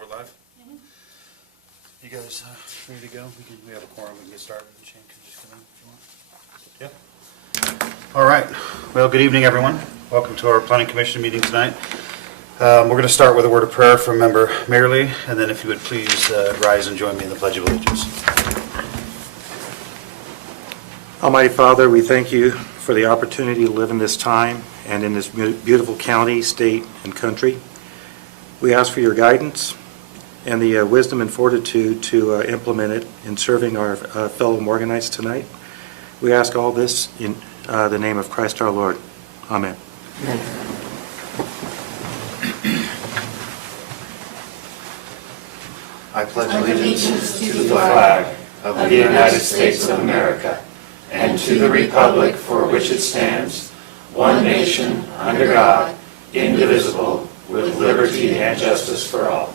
we're live. You guys ready to go? We have a quorum. We can get started. Shane can just come in if you want. Yep. All right. Well, good evening, everyone. Welcome to our Planning Commission meeting tonight. We're going to start with a word of prayer from Member Mayerly, and then if you would please rise and join me in the Pledge of Allegiance. Almighty Father, we thank you for the opportunity to live in this time and in this beautiful county, state, and country. We ask for your guidance and the wisdom and fortitude to implement it in serving our fellow Morganites tonight. We ask all this in the name of Christ our Lord. Amen. Amen. I pledge allegiance to the flag of the United States of America and to the republic for which it stands, one nation, under God, indivisible, with liberty and justice for all.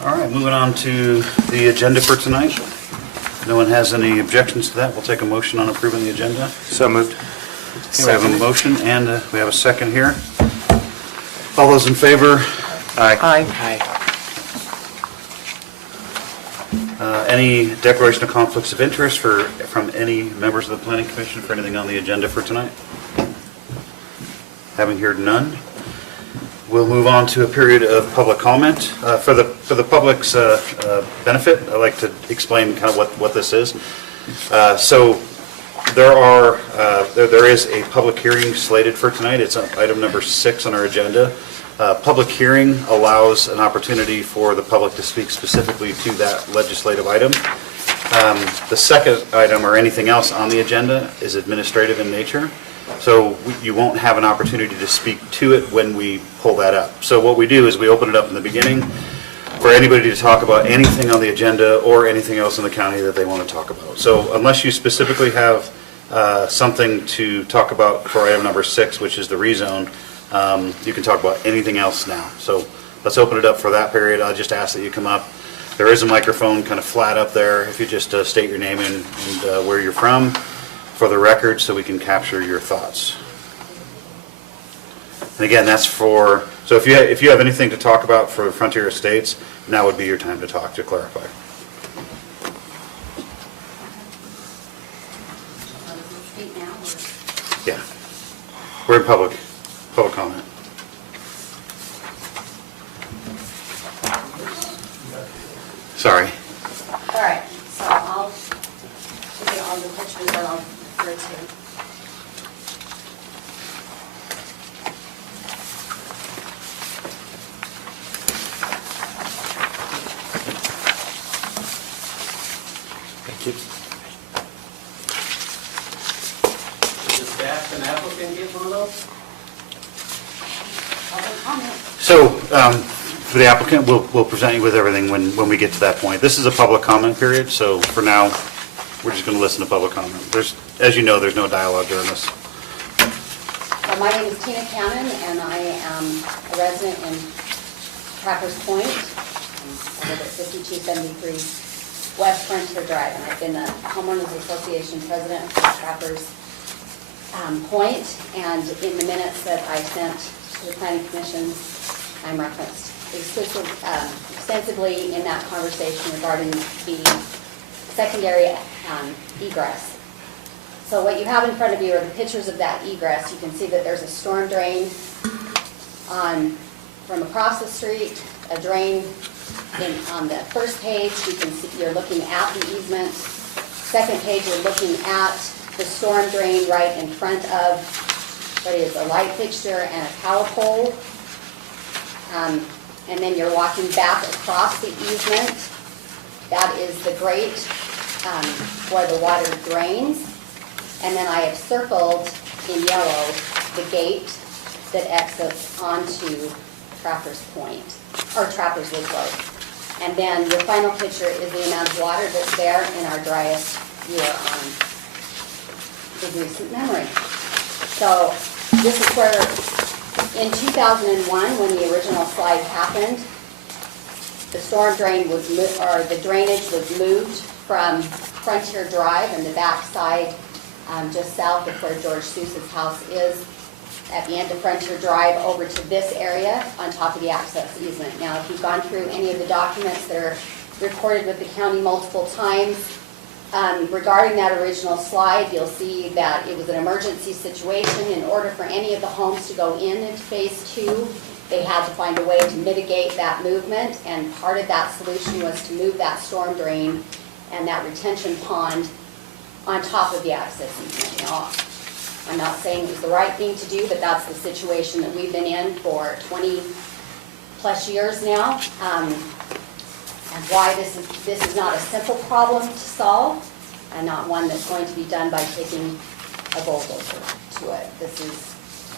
All right, moving on to the agenda for tonight. If no one has any objections to that, we'll take a motion on approving the agenda. So moved. Okay, we have a motion and we have a second here. All those in favor? Aye. Any declaration of conflicts of interest from any members of the Planning Commission for anything on the agenda for tonight? Having heard none, we'll move on to a period of public comment. For the public's benefit, I'd like to explain kind of what this is. So there is a public hearing slated for tonight. It's item number 6 on our agenda. Public hearing allows an opportunity for the public to speak specifically to that legislative item. The second item, or anything else on the agenda, is administrative in nature. So you won't have an opportunity to speak to it when we pull that up. So what we do is we open it up in the beginning for anybody to talk about anything on the agenda or anything else in the county that they want to talk about. So unless you specifically have something to talk about for item number 6, which is the rezone, you can talk about anything else now. So let's open it up for that period. I'll just ask that you come up. There is a microphone kind of flat up there. If you just state your name and where you're from for the record so we can capture your thoughts. And again, that's for, so if you have anything to talk about for Frontier Estates, now would be your time to talk, to clarify. Yeah. We're in public comment. Sorry. All right, so I'll give you all the pictures that I'll refer to. Thank you. Does the staff and applicant get one of those? Public comment. So, for the applicant, we'll present you with everything when we get to that point. This is a public comment period, so for now, we're just going to listen to public comment. As you know, there's no dialogue during this. So my name is Tina Cannon, and I am a resident in Trappers Point. I live at 5273 West Frontier Drive, and I've been the Homeowners Association president for Trappers Point. And in the minutes that I sent to the Planning Commission, I'm referenced extensively in that conversation regarding the secondary egress. So what you have in front of you are the pictures of that egress. You can see that there's a storm drain from across the street, a drain on the first page. You can see you're looking at the easement. Second page, you're looking at the storm drain right in front of what is a light fixture and a power pole. And then you're walking back across the easement. That is the grate where the water drains. And then I have circled in yellow the gate that exits onto Trappers Point, or Trappers Loop Road. And then your final picture is the amount of water that's there in our driest year on the recent memory. So this is where, in 2001, when the original slide happened, the storm drain was, or the drainage was moved from Frontier Drive and the back side just south of where George Seuss's house is, at the end of Frontier Drive over to this area on top of the access easement. Now, if you've gone through any of the documents that are recorded with the county multiple times, regarding that original slide, you'll see that it was an emergency situation. In order for any of the homes to go into phase 2, they had to find a way to mitigate that movement, and part of that solution was to move that storm drain and that retention pond on top of the access easement. Now, I'm not saying it was the right thing to do, but that's the situation that we've been in for 20-plus years now. And why this is not a simple problem to solve, and not one that's going to be done by taking a bulldozer to it. This is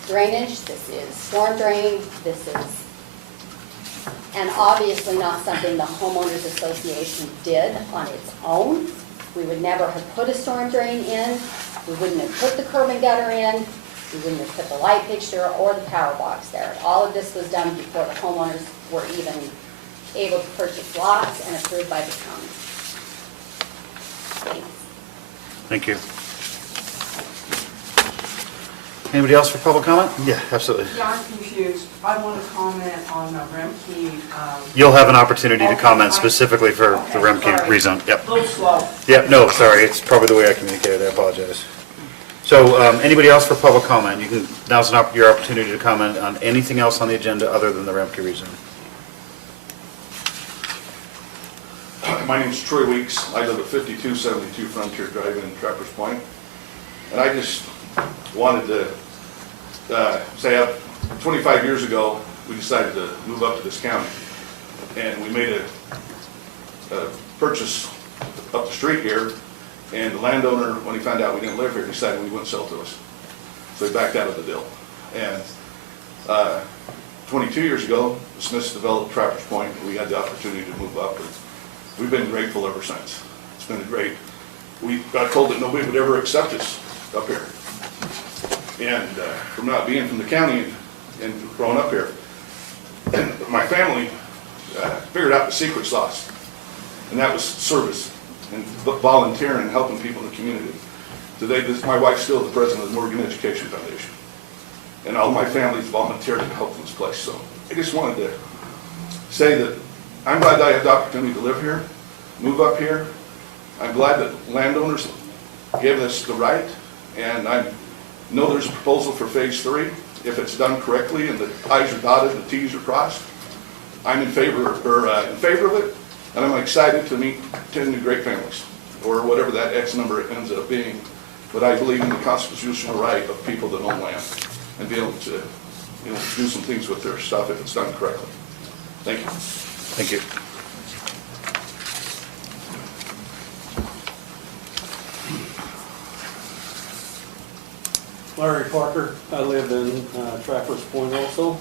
drainage, this is storm drain, this is, and obviously not something the homeowners association did on its own. We would never have put a storm drain in, we wouldn't have put the curb and gutter in, we wouldn't have put the light fixture or the power box there. All of this was done before the homeowners were even able to purchase lots and approved by the county. Thanks. Thank you. Anybody else for public comment? Yeah, absolutely. Yeah, I'm confused. I want to comment on the Remke. You'll have an opportunity to comment specifically for the Remke rezone. Yep. A little slow. Yep, no, sorry, it's probably the way I communicated, I apologize. So, anybody else for public comment? Now's your opportunity to comment on anything else on the agenda other than the Remke rezone. My name's Troy Weeks. I live at 5272 Frontier Drive in Trappers Point. And I just wanted to say 25 years ago, we decided to move up to this county. And we made a purchase up the street here. And the landowner, when he found out we didn't live here, decided we wouldn't sell to us. So he backed out of the deal. And 22 years ago, the Smiths developed Trappers Point. We had the opportunity to move up. And we've been grateful ever since. It's been great. We got told that nobody would ever accept us up here. And from not being from the county and growing up here, and my family figured out the secret sauce, and that was service and volunteering and helping people in the community. Today, my wife's still the president of the Morgan Education Foundation, and all my family's volunteered to help in this place. So I just wanted to say that I'm glad that I had the opportunity to live here, move up here. I'm glad that landowners gave us the right, and I know there's a proposal for phase 3. If it's done correctly and the I's are dotted and the T's are crossed, I'm in favor of it, and I'm excited to meet 10 new great families, or whatever that X number ends up being. But I believe in the constitutional right of people that own land and be able to, do some things with their stuff if it's done correctly. Thank you. Thank you. Larry Parker, I live in Trappers Point also.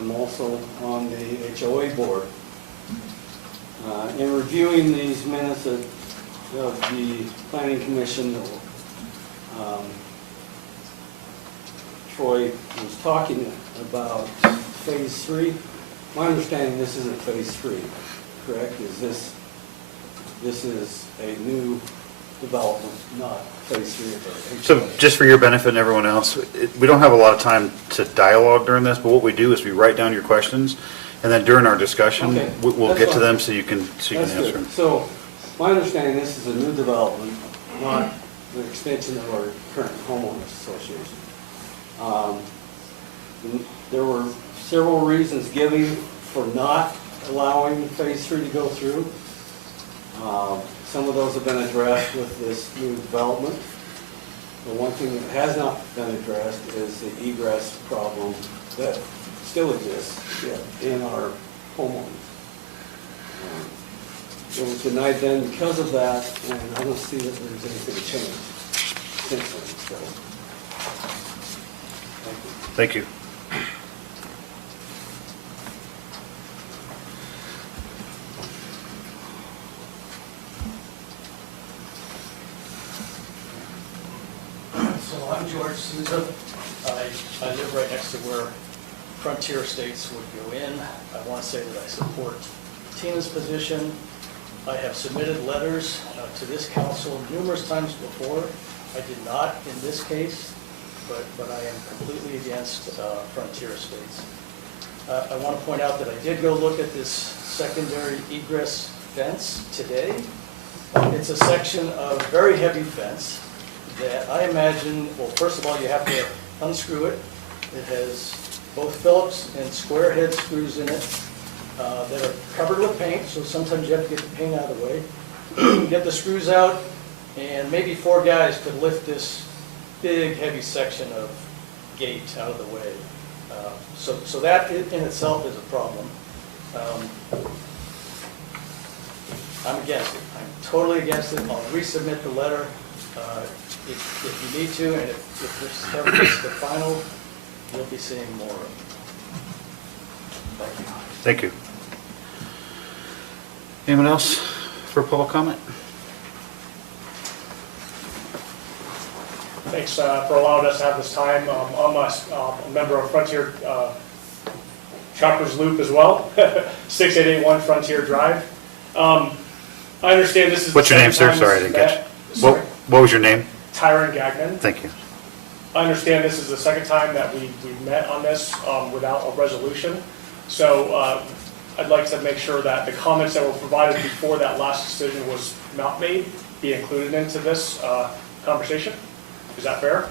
I'm also on the HOA board. In reviewing these minutes of the Planning Commission, Troy was talking about phase 3. My understanding, this isn't phase 3, correct? This is a new development, not phase 3 of the So HOA. just for your benefit and everyone else, we don't have a lot of time to dialogue during this, but what we do is we write down your questions, and then during our discussion, Okay, we'll that's get to fine. them so you can That's answer good. them. So, my understanding, this is a new development, not the extension of our current homeowners association. There were several reasons given for not allowing phase 3 to go through. Some of those have been addressed with this new development. The one thing that has not been addressed is the egress problem that still exists in our homeowners. It was denied then because of that, and I don't see that there's anything changed since then, so. Thank you. Thank you. So I'm George Souza. I live right next to where Frontier Estates would go in. I want to say that I support Tina's position. I have submitted letters to this council numerous times before I did not in this case, but I am completely against Frontier Estates. I want to point out that I did go look at this secondary egress fence today. It's a section of very heavy fence that I imagine, well, first of all, you have to unscrew it. It has both Phillips and square head screws in it that are covered with paint, so sometimes you have to get the paint out of the way. Get the screws out, and maybe 4 guys could lift this big, heavy section of gate out of the way. So that in itself is a problem. I'm against it. I'm totally against it. I'll resubmit the letter if you need to, and if this ever gets to the final, you'll be seeing more of it. Thank you. Thank you. Anyone else for public comment? Thanks for allowing us to have this time. I'm a member of Frontier Shoppers Loop as well, 6881 Frontier Drive. I understand this is... What's your name, sir? Sorry, I didn't catch you. Sorry. What was your name? Tyron Gagnon. Thank you. I understand this is the second time that we've met on this without a resolution. So I'd like to make sure that the comments that were provided before that last decision was not made be included into this conversation. Is that fair?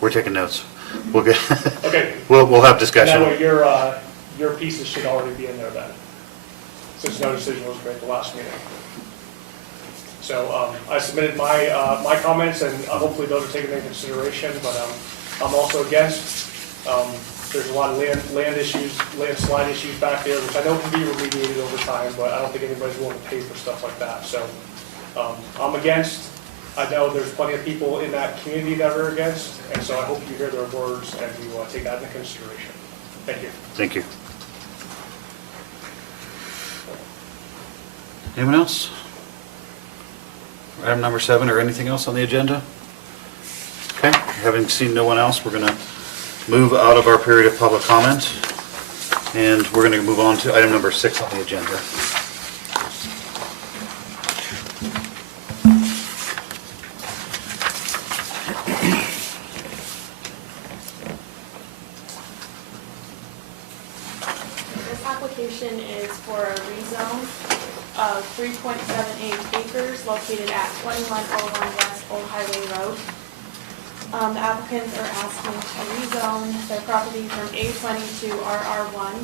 We're taking notes. We'll get. Okay. We'll have discussion. And that way your pieces should already be in there then, since no decision was made at the last meeting. So I submitted my comments, and hopefully those are taken into consideration, but I'm also against. There's a lot of land issues, landslide issues back there, which I know can be remediated over time, but I don't think anybody's willing to pay for stuff like that. So I'm against. I know there's plenty of people in that community that are against, and so I hope you hear their words and you take that into consideration. Thank you. Thank you. Anyone else? Item number 7 or anything else on the agenda? Okay, having seen no one else, we're going to move out of our period of public comment, and we're going to move on to item number 6 on the agenda. This application is for a rezone of 3.78 acres located at 2101 West Old Highway Road. The applicants are asking to rezone their property from A20 to RR1,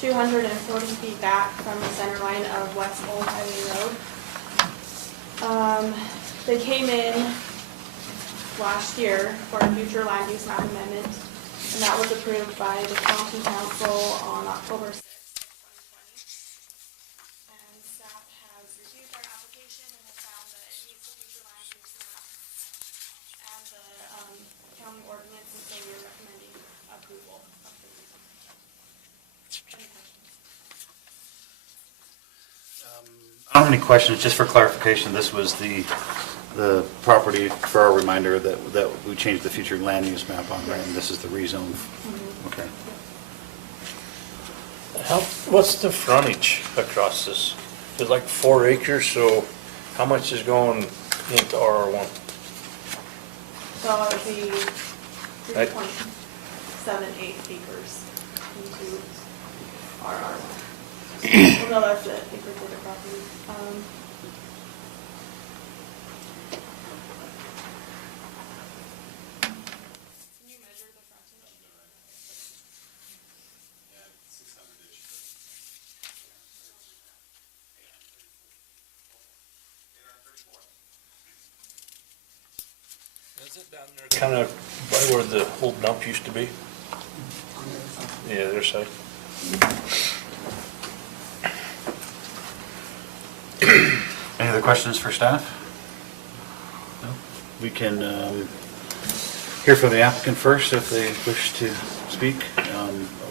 240 feet back from the center line of West Old Highway Road. They came in last year for a future land use map amendment, and that was approved by the county council on October 6th. And staff has reviewed their application and has found that it meets the future land use map and the county ordinance, and so we're recommending approval of the rezone. Any questions? I don't have any questions, just for clarification, this was the property, for our reminder, that we changed the future land use map on, right? And this is the rezone. Okay. What's the frontage across this? It's like 4 acres, so how much is going into RR1? So it would be 3.78 acres into RR1. Well, no, that's it, acre for the property. Can you measure the frontage? Is it down there? Kind of by where the old dump used to be? Yeah, their side. Any other questions for staff? No? We can hear from the applicant first if they wish to speak.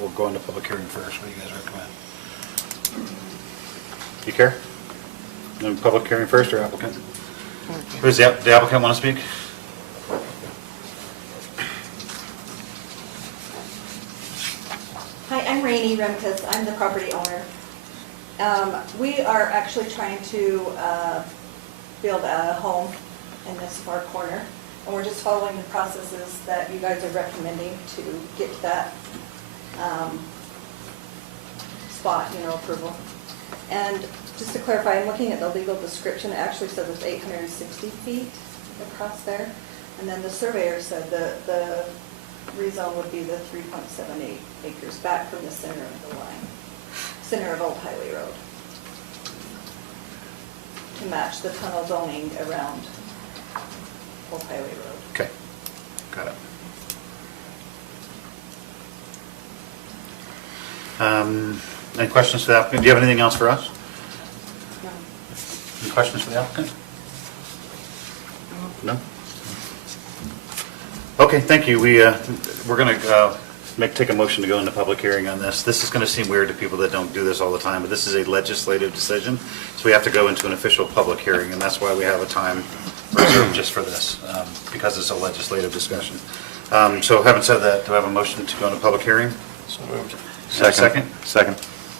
We'll go into public hearing first. What do you guys recommend? You care? Public hearing first or applicant? Does the applicant want to speak? Hi, I'm Rainey Remkus. I'm the property owner. We are actually trying to build a home in this far corner. And we're just following the processes that you guys are recommending to get to that spot, approval. And just to clarify, I'm looking at the legal description, it actually says it's 860 feet across there. And then the surveyor said the rezone would be the 3.78 acres back from the center of the line, center of Old Highway Road, to match the tunnel zoning around Old Highway Road. Okay, got it. Any questions for the applicant? Do you have anything else for us? No. Any questions for the applicant? No? Okay, thank you. We're going to take a motion to go into public hearing on this. This is going to seem weird to people that don't do this all the time, but this is a legislative decision, so we have to go into an official public hearing, and that's why we have a time reserved just for this, because it's a legislative discussion. So having said that, do I have a motion to go into public hearing? So moved. Second? Second.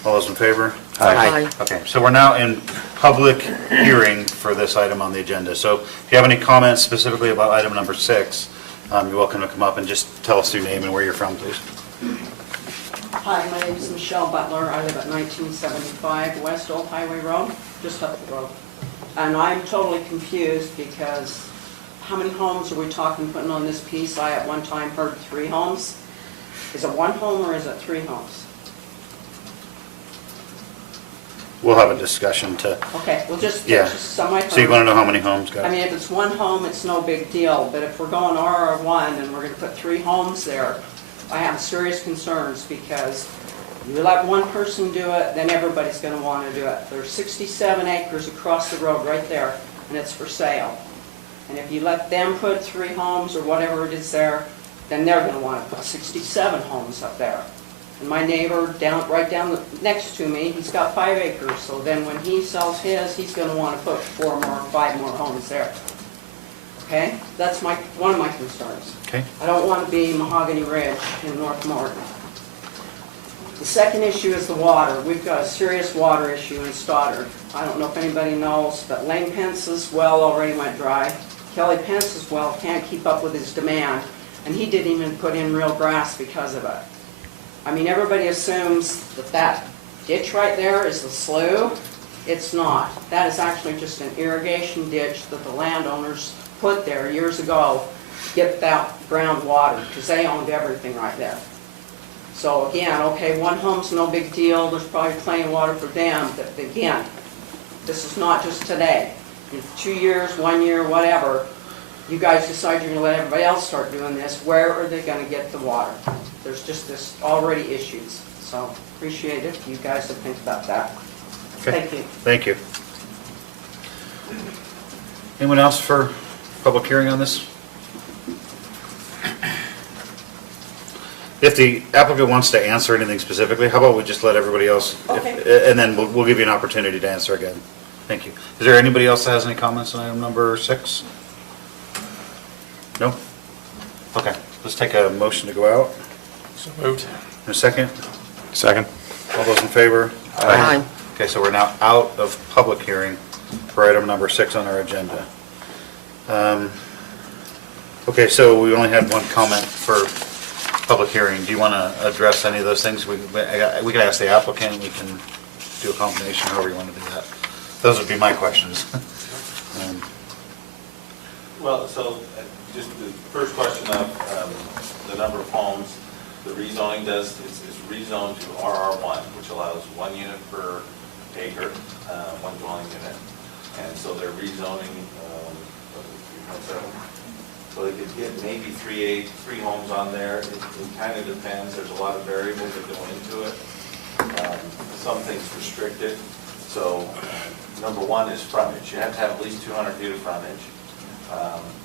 All those in favor? Aye. Okay, so we're now in public hearing for this item on the agenda. So if you have any comments specifically about item number 6, you're welcome to come up and just tell us your name and where you're from, please. Hi, my name is Michelle Butler. I live at 1975 West Old Highway Road, just up the road. And I'm totally confused because how many homes are we talking putting on this piece? I at one time heard 3 homes. Is it 1 home or is it 3 homes? We'll have a discussion to, Okay, well, just yeah. some I heard. So you want to know how many homes, I guys? mean, if it's 1 home, it's no big deal, but if we're going RR1 and we're gonna put 3 homes there, I have serious concerns because you let one person do it, then everybody's gonna wanna do it. There's 67 acres across the road right there, and it's for sale. And if you let them put 3 homes or whatever it is there, then they're gonna wanna put 67 homes up there. And my neighbor right down next to me, he's got 5 acres, so then when he sells his, he's gonna wanna put 4 more, 5 more homes there. Okay? That's one of my concerns. Okay. I don't want to be Mahogany Ridge in North Morton. The second issue is the water. We've got a serious water issue in Stoddard. I don't know if anybody knows, but Lane Pence's well already went dry. Kelly Pence's well can't keep up with his demand, and he didn't even put in real grass because of it. I mean, everybody assumes that ditch right there is the slough. It's not. That is actually just an irrigation ditch that the landowners put there years ago to get that groundwater, because they owned everything right there. So again, okay, 1 home's no big deal, there's probably plenty of water for them, but again, this is not just today. In 2 years, 1 year, whatever, you guys decide you're gonna let everybody else start doing this, where are they gonna get the water? There's just this already issues, so appreciate it if you guys would think about that. Okay. Thank you. Thank you. Anyone else for public hearing on this? If the applicant wants to answer anything specifically, how about we just let everybody else? Okay. And then we'll give you an opportunity to answer again. Thank you. Is there anybody else that has any comments on item number 6? No? Okay, let's take a motion to go out. So moved. In a second. Second. All those in favor? Aye. Okay, so we're now out of public hearing for item number 6 on our agenda. Okay, so we only had 1 comment for public hearing. Do you want to address any of those things? We can ask the applicant, we can do a combination, however you want to do that. Those would be my questions. Well, so just the first question of the number of homes, the rezoning is rezoned to RR1, which allows 1 unit per acre, 1 dwelling unit. And so they're rezoning, so they could get maybe 3 homes on there. It kind of depends. There's a lot of variables that go into it. Some things restricted. So number 1 is frontage. You have to have at least 200 feet of frontage.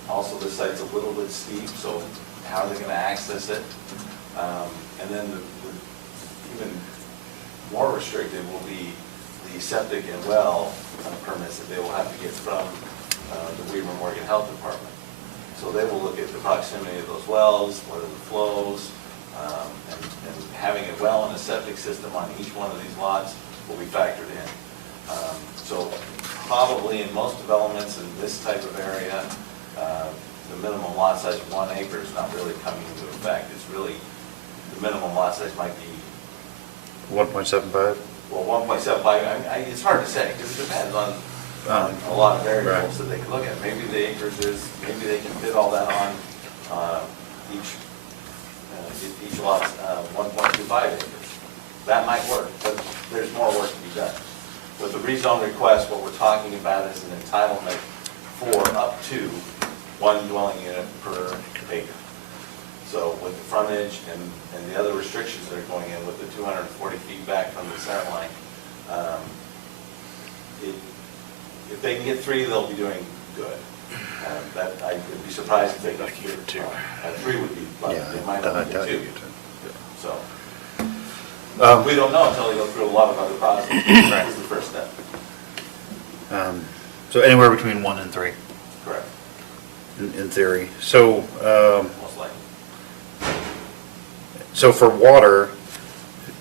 Also, this site's a little bit steep, so how are they going to access it? And then the even more restricted will be the septic and well permits that they will have to get from the Weaver Morgan Health Department. So they will look at the proximity of those wells, what are the flows, and having a well and a septic system on each one of these lots will be factored in. So probably in most developments in this type of area, the minimum lot size of 1 acre is not really coming into effect. It's really, the minimum lot size might be, 1.75? well, 1.75. It's hard to say, because it depends on a lot of variables that they can look at. Maybe the acres is, maybe they can fit all that on each lot's 1.25 acres. That might work, but there's more work to be done. With the rezone request, what we're talking about is an entitlement for up to 1 dwelling unit per acre. So with the frontage and the other restrictions that are going in with the 240 feet back from the center line, if they can get 3, they'll be doing good. I would be surprised if they could get 2. 3 would be, but they might only get 2. So, we don't know until they go through a lot of other processes. This is the first step. So anywhere between 1 and 3, Correct. in theory. So, Most likely. so for water,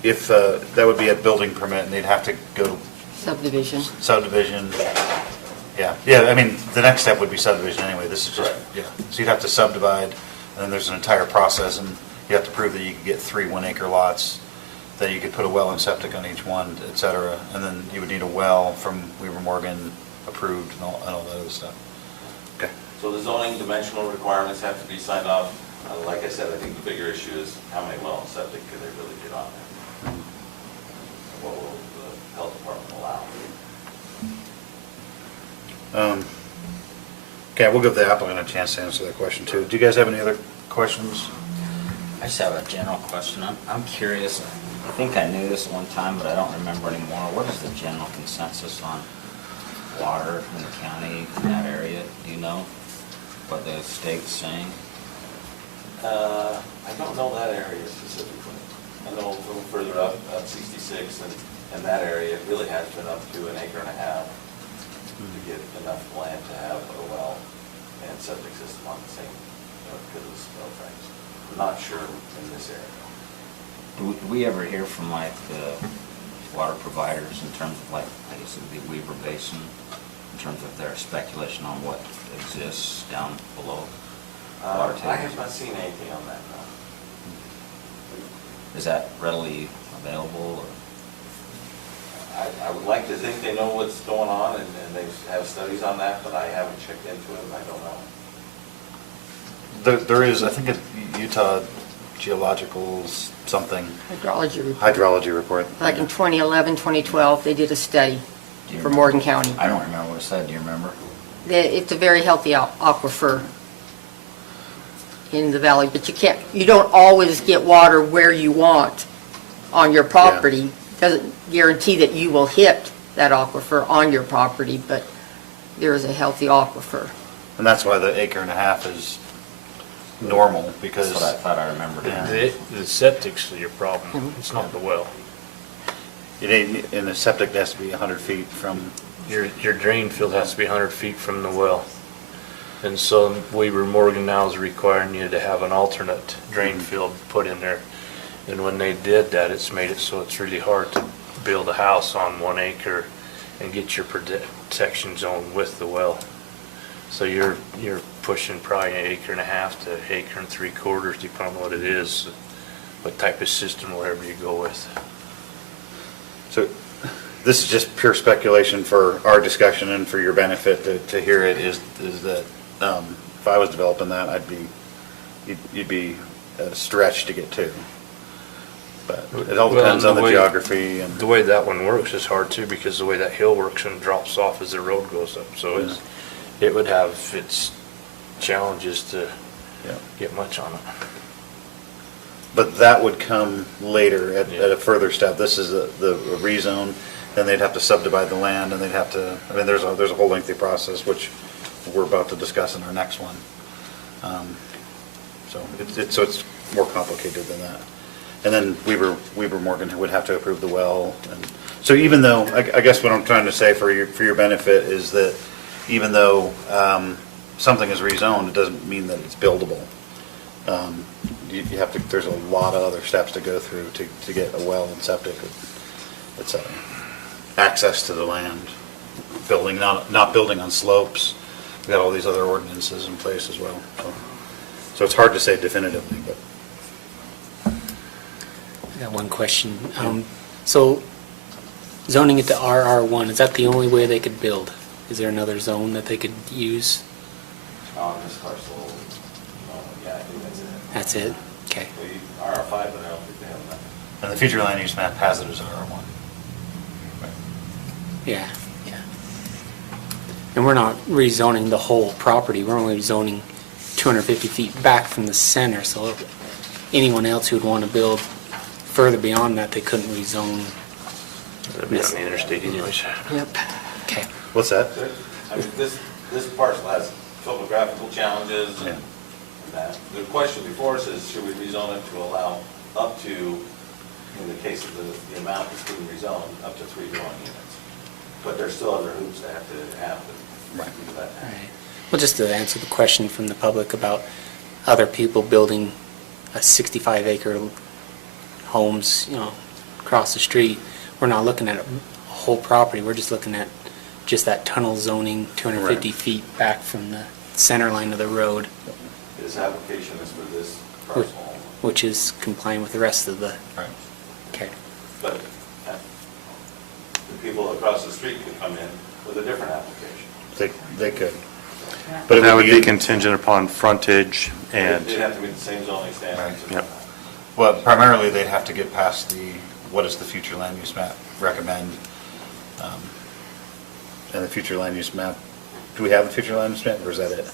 if, that would be a building permit, and they'd have to go Subdivision. subdivision. Yeah, I mean, the next step would be subdivision anyway, this is just, Correct. yeah. So you'd have to subdivide, and then there's an entire process, and you have to prove that you could get 3 1-acre lots, that you could put a well and septic on each one, et cetera, and then you would need a well from Weaver Morgan approved and all that other stuff. Okay. So the zoning dimensional requirements have to be signed off. Like I said, I think the bigger issue is how many well and septic could they really get on there? What will the health department allow? Okay, we'll give the applicant a chance to answer that question too. Do you guys have any other questions? I just have a general question. I'm curious, I think I knew this at one time, but I don't remember anymore. What is the general consensus on water in the county in that area? Do you know what the state's saying? I don't know that area specifically. I know a little further up 66 and that area, it really has been up to 1.5 acres to get enough land to have a well and septic system on the same, because of the snow things. I'm not sure in this area. Do we ever hear from like the water providers in terms of like, I guess it would be Weaver Basin, in terms of their speculation on what exists down below water I tables? have not seen anything on that, no. Is that readily available or? I would like to think they know what's going on and they have studies on that, but I haven't checked into it and I don't know. There is, I think, a Utah Geological something, Hydrology report. hydrology report. Like in 2011, 2012, they did a study Do you for remember? Morgan County. I don't remember what it said. Do you remember? It's a very healthy aquifer in the valley, but you don't always get water where you want on your property. Doesn't guarantee that you will hit that aquifer on your property, but there is a healthy aquifer. And that's why the 1.5 acres is normal, because. That's what I thought I remembered. Yeah. The septic's your problem, it's not the well. And the septic has to be 100 feet from. Your drain field has to be 100 feet from the well. And so Weaver Morgan now is requiring you to have an alternate drain field put in there. And when they did that, it's made it so it's really hard to build a house on 1 acre and get your protection zone with the well. So you're pushing probably 1.5 acres to 1.75 acres, depending on what it is, what type of system, whatever you go with. So this is just pure speculation for our discussion and for your benefit to hear it, is that if I was developing that, you'd be at a stretch to get 2. But it all depends on the geography and. The way that one works is hard too, because the way that hill works and drops off as the road goes up. So it would have its challenges to get much on it. But that would come later at a further step. This is the rezone, then they'd have to subdivide the land, and they'd have to, I mean, there's a whole lengthy process, which we're about to discuss in our next one. So it's more complicated than that. And then Weaver Morgan would have to approve the well. And so even though, I guess what I'm trying to say for your benefit is that even though something is rezoned, it doesn't mean that it's buildable. You have to, there's a lot of other steps to go through to get a well and septic, access to the land. building, not building on slopes. We got all these other ordinances in place as well. So it's hard to say definitively, but. I got one question. So zoning it to RR1, is that the only way they could build? Is there another zone that they could use? On this parcel, yeah, I think that's it. That's it? Okay. We RR5, but I don't think they have that. And the future land use map has it as R1. Yeah, yeah. And we're not rezoning the whole property, we're only zoning 250 feet back from the center, so anyone else who would want to build further beyond that, they couldn't rezone. That'd be on the interstate anyways. Yep. Okay. What's that? I mean, this parcel has topographical challenges Yeah. and that. The question before us is, should we rezone it to allow up to, in the case of the amount that's being rezoned, up to 3 dwelling units? But there's still other hoops that have to happen. Right. To that. Right. Well, just to answer the question from the public about other people building a 65-acre homes, across the street, we're not looking at a whole property, we're just looking at just that tunnel zoning 250 Right. feet back from the center line of the road, This application is for this parcel only. which is compliant with the rest of the, Right. okay. But the people across the street could come in with a different application. They could. But it that would be be- contingent upon frontage and, They'd have to meet the same zoning standards. Yep. Well, primarily, they'd have to get past what does the future land use map recommend? And the future land use map, do we have the future land use map, or is that it?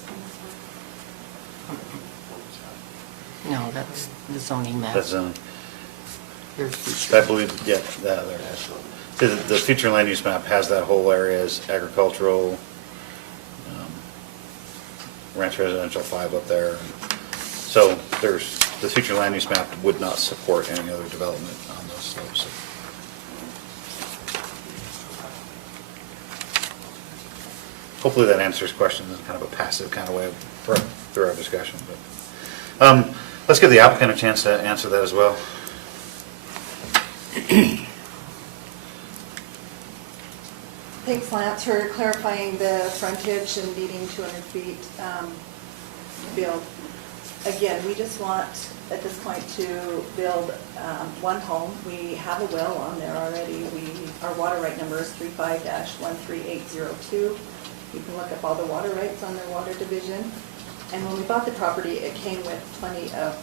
No, that's the zoning map. That's, Here's future. I believe, yeah, there it is. The future land use map has that whole area as agricultural, ranch residential 5 up there. So the future land use map would not support any other development on those slopes. Hopefully that answers questions in kind of a passive kind of way through our discussion. But let's give the applicant a chance to answer that as well. Thanks, Lance, for clarifying the frontage and needing 200 feet build. Again, we just want, at this point, to build one home. We have a well on there already. Our water right number is 35-13802. You can look up all the water rights on their water division. And when we bought the property, it came with plenty of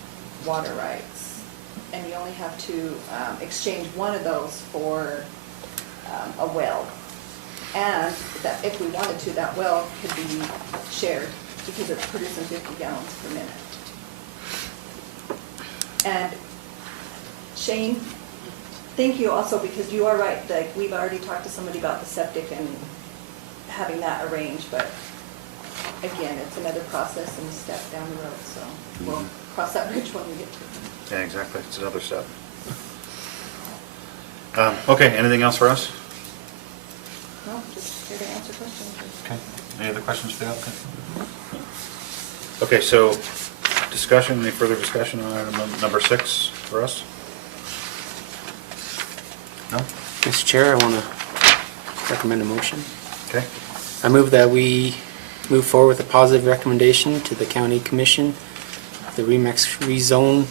water rights. And you only have to exchange one of those for a well. And that if we wanted to, that well could be shared because it's producing 50 gallons per minute. And Shane, thank you also, because you are right, like, we've already talked to somebody about the septic and having that arranged, but again, it's another process and a step down the road, so we'll cross that bridge when we get to it. Yeah, exactly. It's another step. Okay, anything else for us? No, just here to answer questions. Okay. Any other questions for the applicant? Okay, so discussion, any further discussion on item number 6 for us? No? Mr. Chair, I want to recommend a motion. Okay. I move that we move forward with a positive recommendation to the county commission, the RE/MAX rezone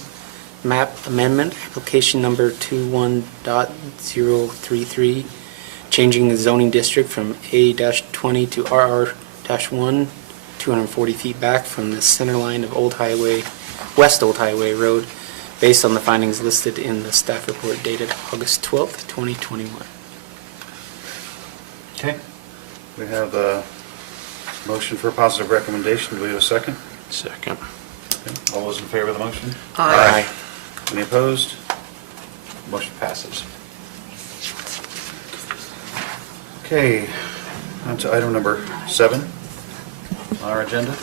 map amendment, application number 21.033, changing the zoning district from A-20 to RR-1, 240 feet back from the center line of West Old Highway Road, based on the findings listed in the staff report dated August 12th, 2021. Okay. We have a motion for a positive recommendation. Do we have a second? second. Okay. All those in favor of the motion? Aye. Any opposed? Motion passes. Okay, on to item number 7 on our agenda.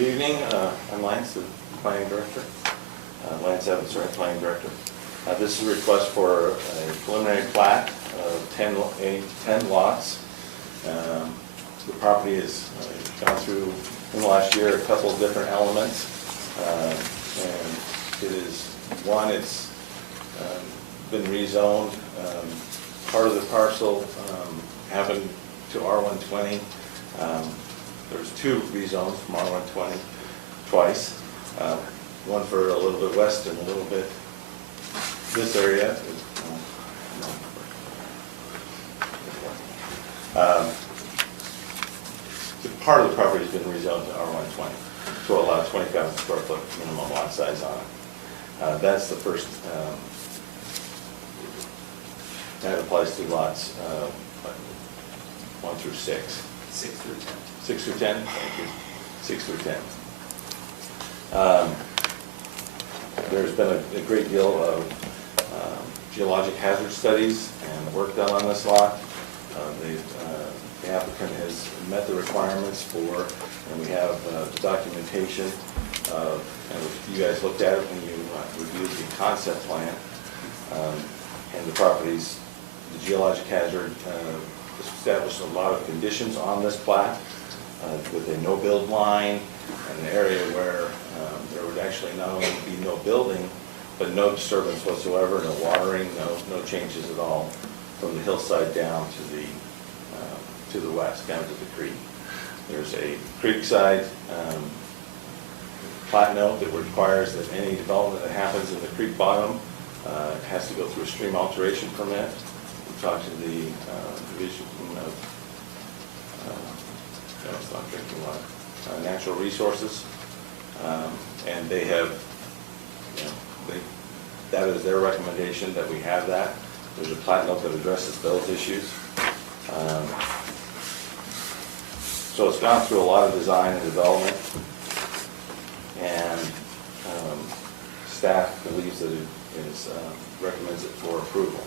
Good evening, I'm Lance, the planning director, Lance Evans, sorry, planning director. This is a request for a preliminary plat of 10 lots. The property has gone through, in the last year, a couple of different elements. And it is, one, it's been rezoned. Part of the parcel happened to R120. There's two rezones from R120 twice. One for a little bit west and a little bit this area. Part of the property has been rezoned to R120 to allow 20,000 square foot minimum lot size on it. That's the first, that applies to lots 1 through 6. 6 through 10. 6 through 10, thank you. 6 through 10. There's been a great deal of geologic hazard studies and work done on this lot. The applicant has met the requirements for, and we have the documentation of, and you guys looked at it when you reviewed the concept plan, and the properties, the geologic hazard established a lot of conditions on this plat with a no-build line and an area where there would actually not only be no building, but no disturbance whatsoever, no watering, no changes at all from the hillside down to the west, down to the creek. There's a creekside plat note that requires that any development that happens in the creek bottom has to go through a stream alteration permit. We talked to the Division of no, it's not drinking water, Natural Resources, and they have, that is their recommendation that we have that. There's a plat note that addresses those issues. So it's gone through a lot of design and development, and staff believes that it is, recommends it for approval.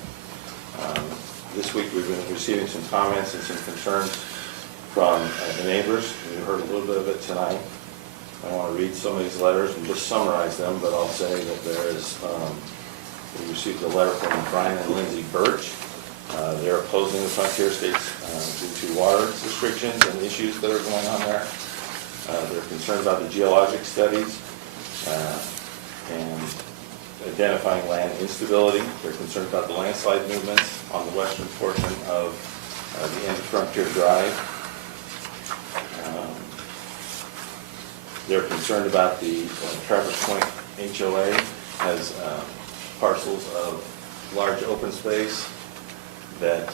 This week we've been receiving some comments and some concerns from the neighbors. We heard a little bit of it tonight. I want to read some of these letters and just summarize them, but I'll say that there is, we received a letter from Brian and Lindsay Birch. They're opposing the Frontier Estates due to water restrictions and issues that are going on there. They're concerned about the geologic studies and identifying land instability. They're concerned about the landslide movements on the western portion of the end of Frontier Drive. They're concerned about the Trappers Point HOA has parcels of large open space that,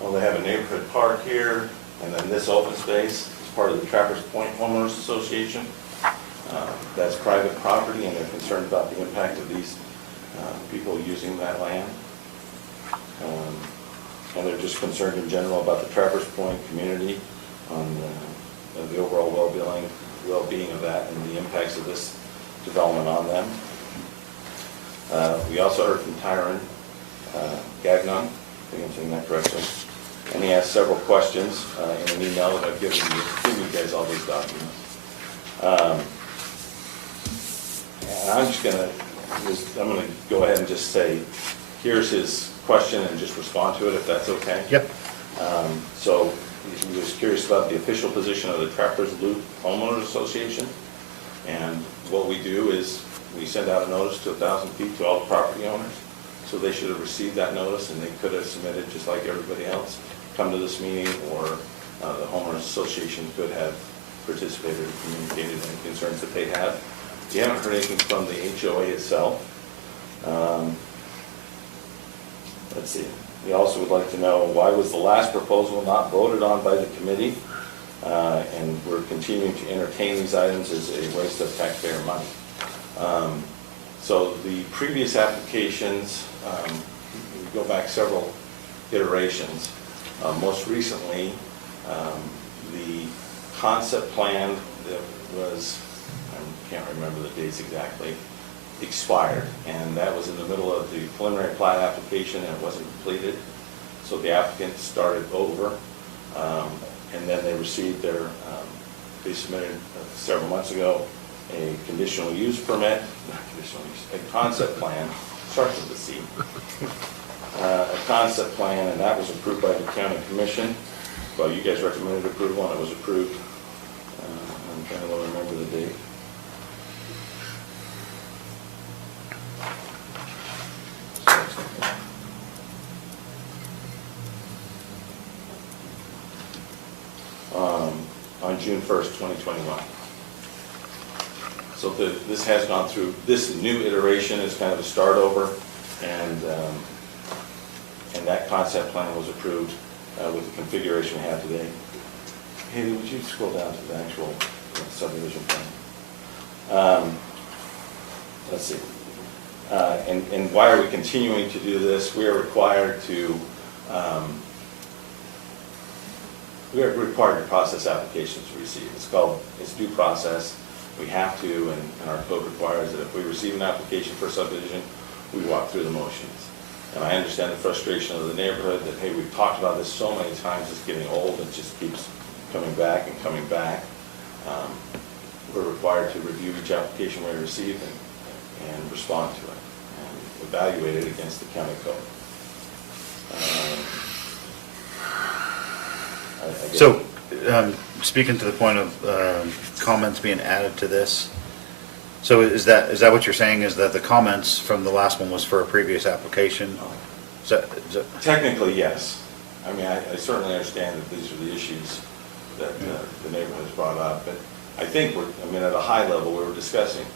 well, they have a neighborhood park here, and then this open space is part of the Trappers Point Homeowners Association. That's private property, and they're concerned about the impact of these people using that land. And they're just concerned in general about the Trappers Point community on the overall well-being of that and the impacts of this development on them. We also heard from Tyron Gagnon, I think I'm saying that correctly, and he asked several questions in an email that I've given you guys all these documents. And I'm gonna go ahead and just say, here's his question and just respond to it if that's okay. Yep. So he was curious about the official position of the Trappers Loop Homeowners Association. And what we do is we send out a notice to 1,000 feet to all the property owners. So they should have received that notice, and they could have submitted just like everybody else, come to this meeting, or the homeowners association could have participated and communicated any concerns that they had. We haven't heard anything from the HOA itself. Let's see. We also would like to know, why was the last proposal not voted on by the committee? And we're continuing to entertain these items as a waste of taxpayer money. So the previous applications, we go back several iterations. Most recently, the concept plan that was, I can't remember the dates exactly, expired, and that was in the middle of the preliminary plat application, and it wasn't completed. So the applicant started over, and then they received their they submitted several months ago a conditional use permit, not conditional use, a concept plan, starts with a C. A concept plan, and that was approved by the county commission. Well, you guys recommended approval, and it was approved. I'm trying to remember the date. On June 1st, 2021. So this has gone through, this new iteration is kind of a start over, and that concept plan was approved with the configuration we have today. Haley, would you scroll down to the actual subdivision plan? Let's see. And why are we continuing to do this? We are required to process applications to receive. It's due process. We have to, and our code requires that if we receive an application for subdivision, we walk through the motions. And I understand the frustration of the neighborhood that, hey, we've talked about this so many times, it's getting old, it just keeps coming back and coming back. We're required to review each application we receive and respond to it and evaluate it against the county code. So, speaking to the point of comments being added to this, so is that what you're saying, is that the comments from the last one was for a previous application? Is that Technically, yes. I mean, I certainly understand that these are the issues that the neighborhood has brought up, but I think at a high level, we were discussing,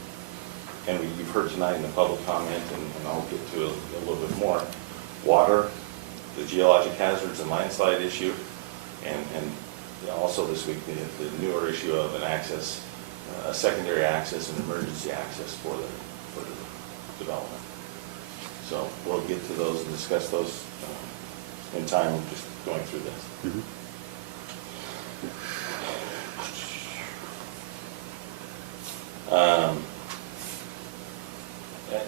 and you've heard tonight in the public comment, and I'll get to it a little bit more, water, the geologic hazards and landslide issue, and also this week, the newer issue of an access, a secondary access and emergency access for the development. So we'll get to those and discuss those in time, just going through this. Mm-hmm.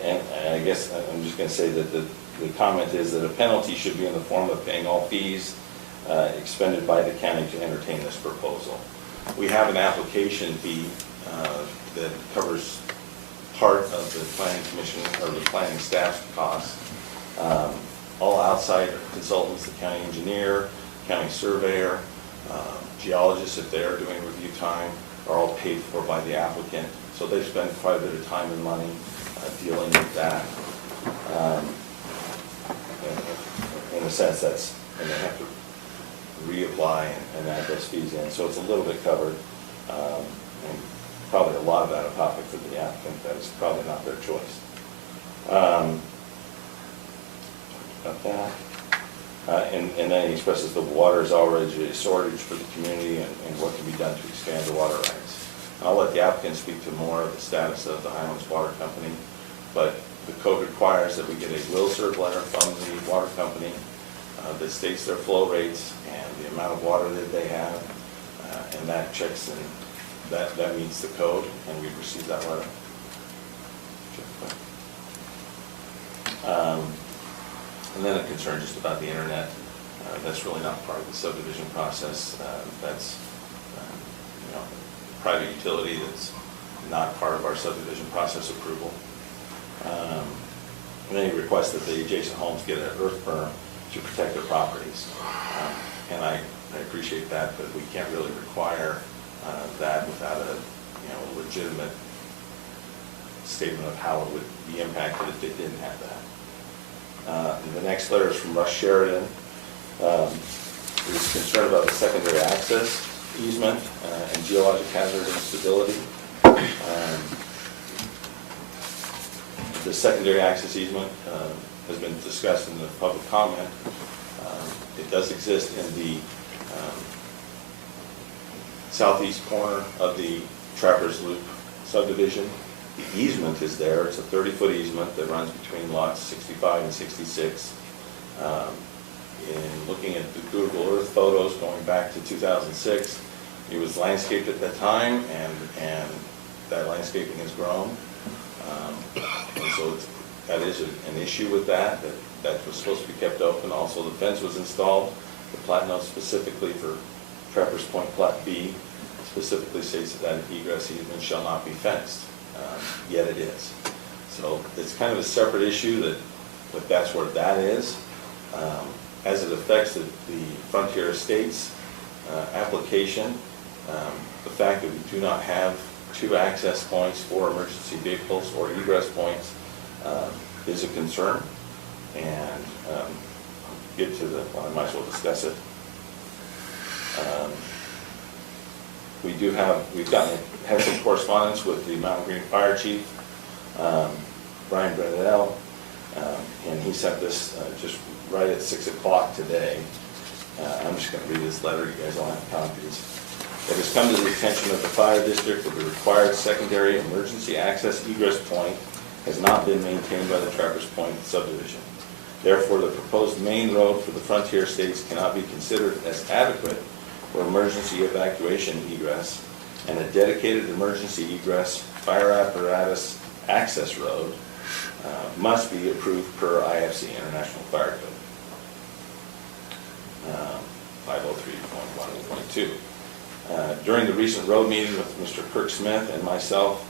And I guess I'm just going to say that the comment is that a penalty should be in the form of paying all fees expended by the county to entertain this proposal. We have an application fee that covers part of the planning commission or the planning staff's costs. All outside consultants, the county engineer, county surveyor, geologists, if they are doing review time, are all paid for by the applicant. So they spend quite a bit of time and money dealing with that. In a sense, and they have to reapply and add those fees in. So it's a little bit covered, and probably a lot of out of pocket for the applicant. That is probably not their choice. About that. And then he expresses the water is already a shortage for the community and what can be done to expand the water rights. And I'll let the applicant speak to more of the status of the Highlands Water Company, but the code requires that we get a will serve letter from the water company that states their flow rates and the amount of water that they have, and that checks and that meets the code, and we've received that letter. And then a concern just about the internet. That's really not part of the subdivision process. That's private utility that's not part of our subdivision process approval. And then he requests that the adjacent homes get an earth berm to protect their properties. And I appreciate that, but we can't really require that without a legitimate statement of how it would be impacted if they didn't have that. And the next letter is from Russ Sheridan. He's concerned about the secondary access easement and geologic hazard instability. The secondary access easement has been discussed in the public comment. It does exist in the southeast corner of the Trappers Loop subdivision. The easement is there. It's a 30-foot easement that runs between lots 65 and 66. In looking at the Google Earth photos going back to 2006, it was landscaped at that time, and that landscaping has grown. And so that is an issue with that was supposed to be kept open. Also, the fence was installed, the plat note specifically for Trappers Point Plat B, specifically states that egress easement shall not be fenced, yet it is. So it's kind of a separate issue that that's where that is. As it affects the Frontier Estates application, the fact that we do not have 2 access points for emergency vehicles or egress points is a concern. And I'll get to well, I might as well discuss it. We've had some correspondence with the Mountain Green Fire Chief, Brian Brennell, and he sent this just right at 6 o'clock today. I'm just going to read his letter. You guys all have copies. It has come to the attention of the fire district that the required secondary emergency access egress point has not been maintained by the Trappers Point subdivision. Therefore, the proposed main road for the Frontier Estates cannot be considered as adequate for emergency evacuation egress, and a dedicated emergency egress fire apparatus access road must be approved per IFC, International Fire Code 503.1.2. During the recent road meeting with Mr. Kirk Smith and myself,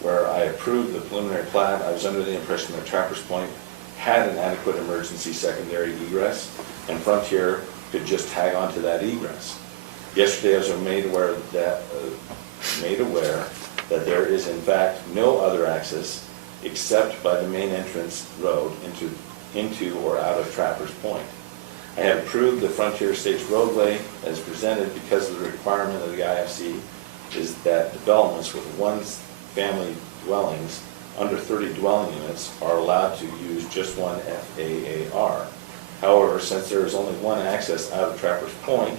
where I approved the preliminary plat, I was under the impression that Trappers Point had an adequate emergency secondary egress, and Frontier could just tag onto that egress. Yesterday, I was made aware that there is in fact no other access except by the main entrance road into or out of Trappers Point. I have approved the Frontier Estates roadway as presented because the requirement of the IFC is that developments with one-family dwellings under 30 dwelling units are allowed to use just one FAAR. However, since there is only one access out of Trappers Point,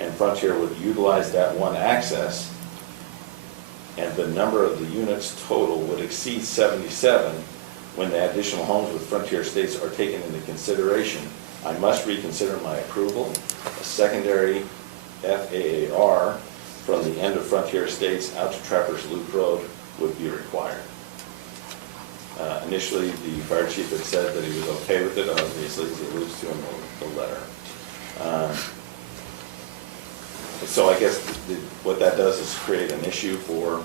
and Frontier would utilize that one access, and the number of the units total would exceed 77 when the additional homes with Frontier Estates are taken into consideration, I must reconsider my approval. A secondary FAAR from the end of Frontier Estates out to Trappers Loop Road would be required. Initially, the fire chief had said that he was okay with it, obviously, as he alludes to in the letter. So I guess what that does is create an issue for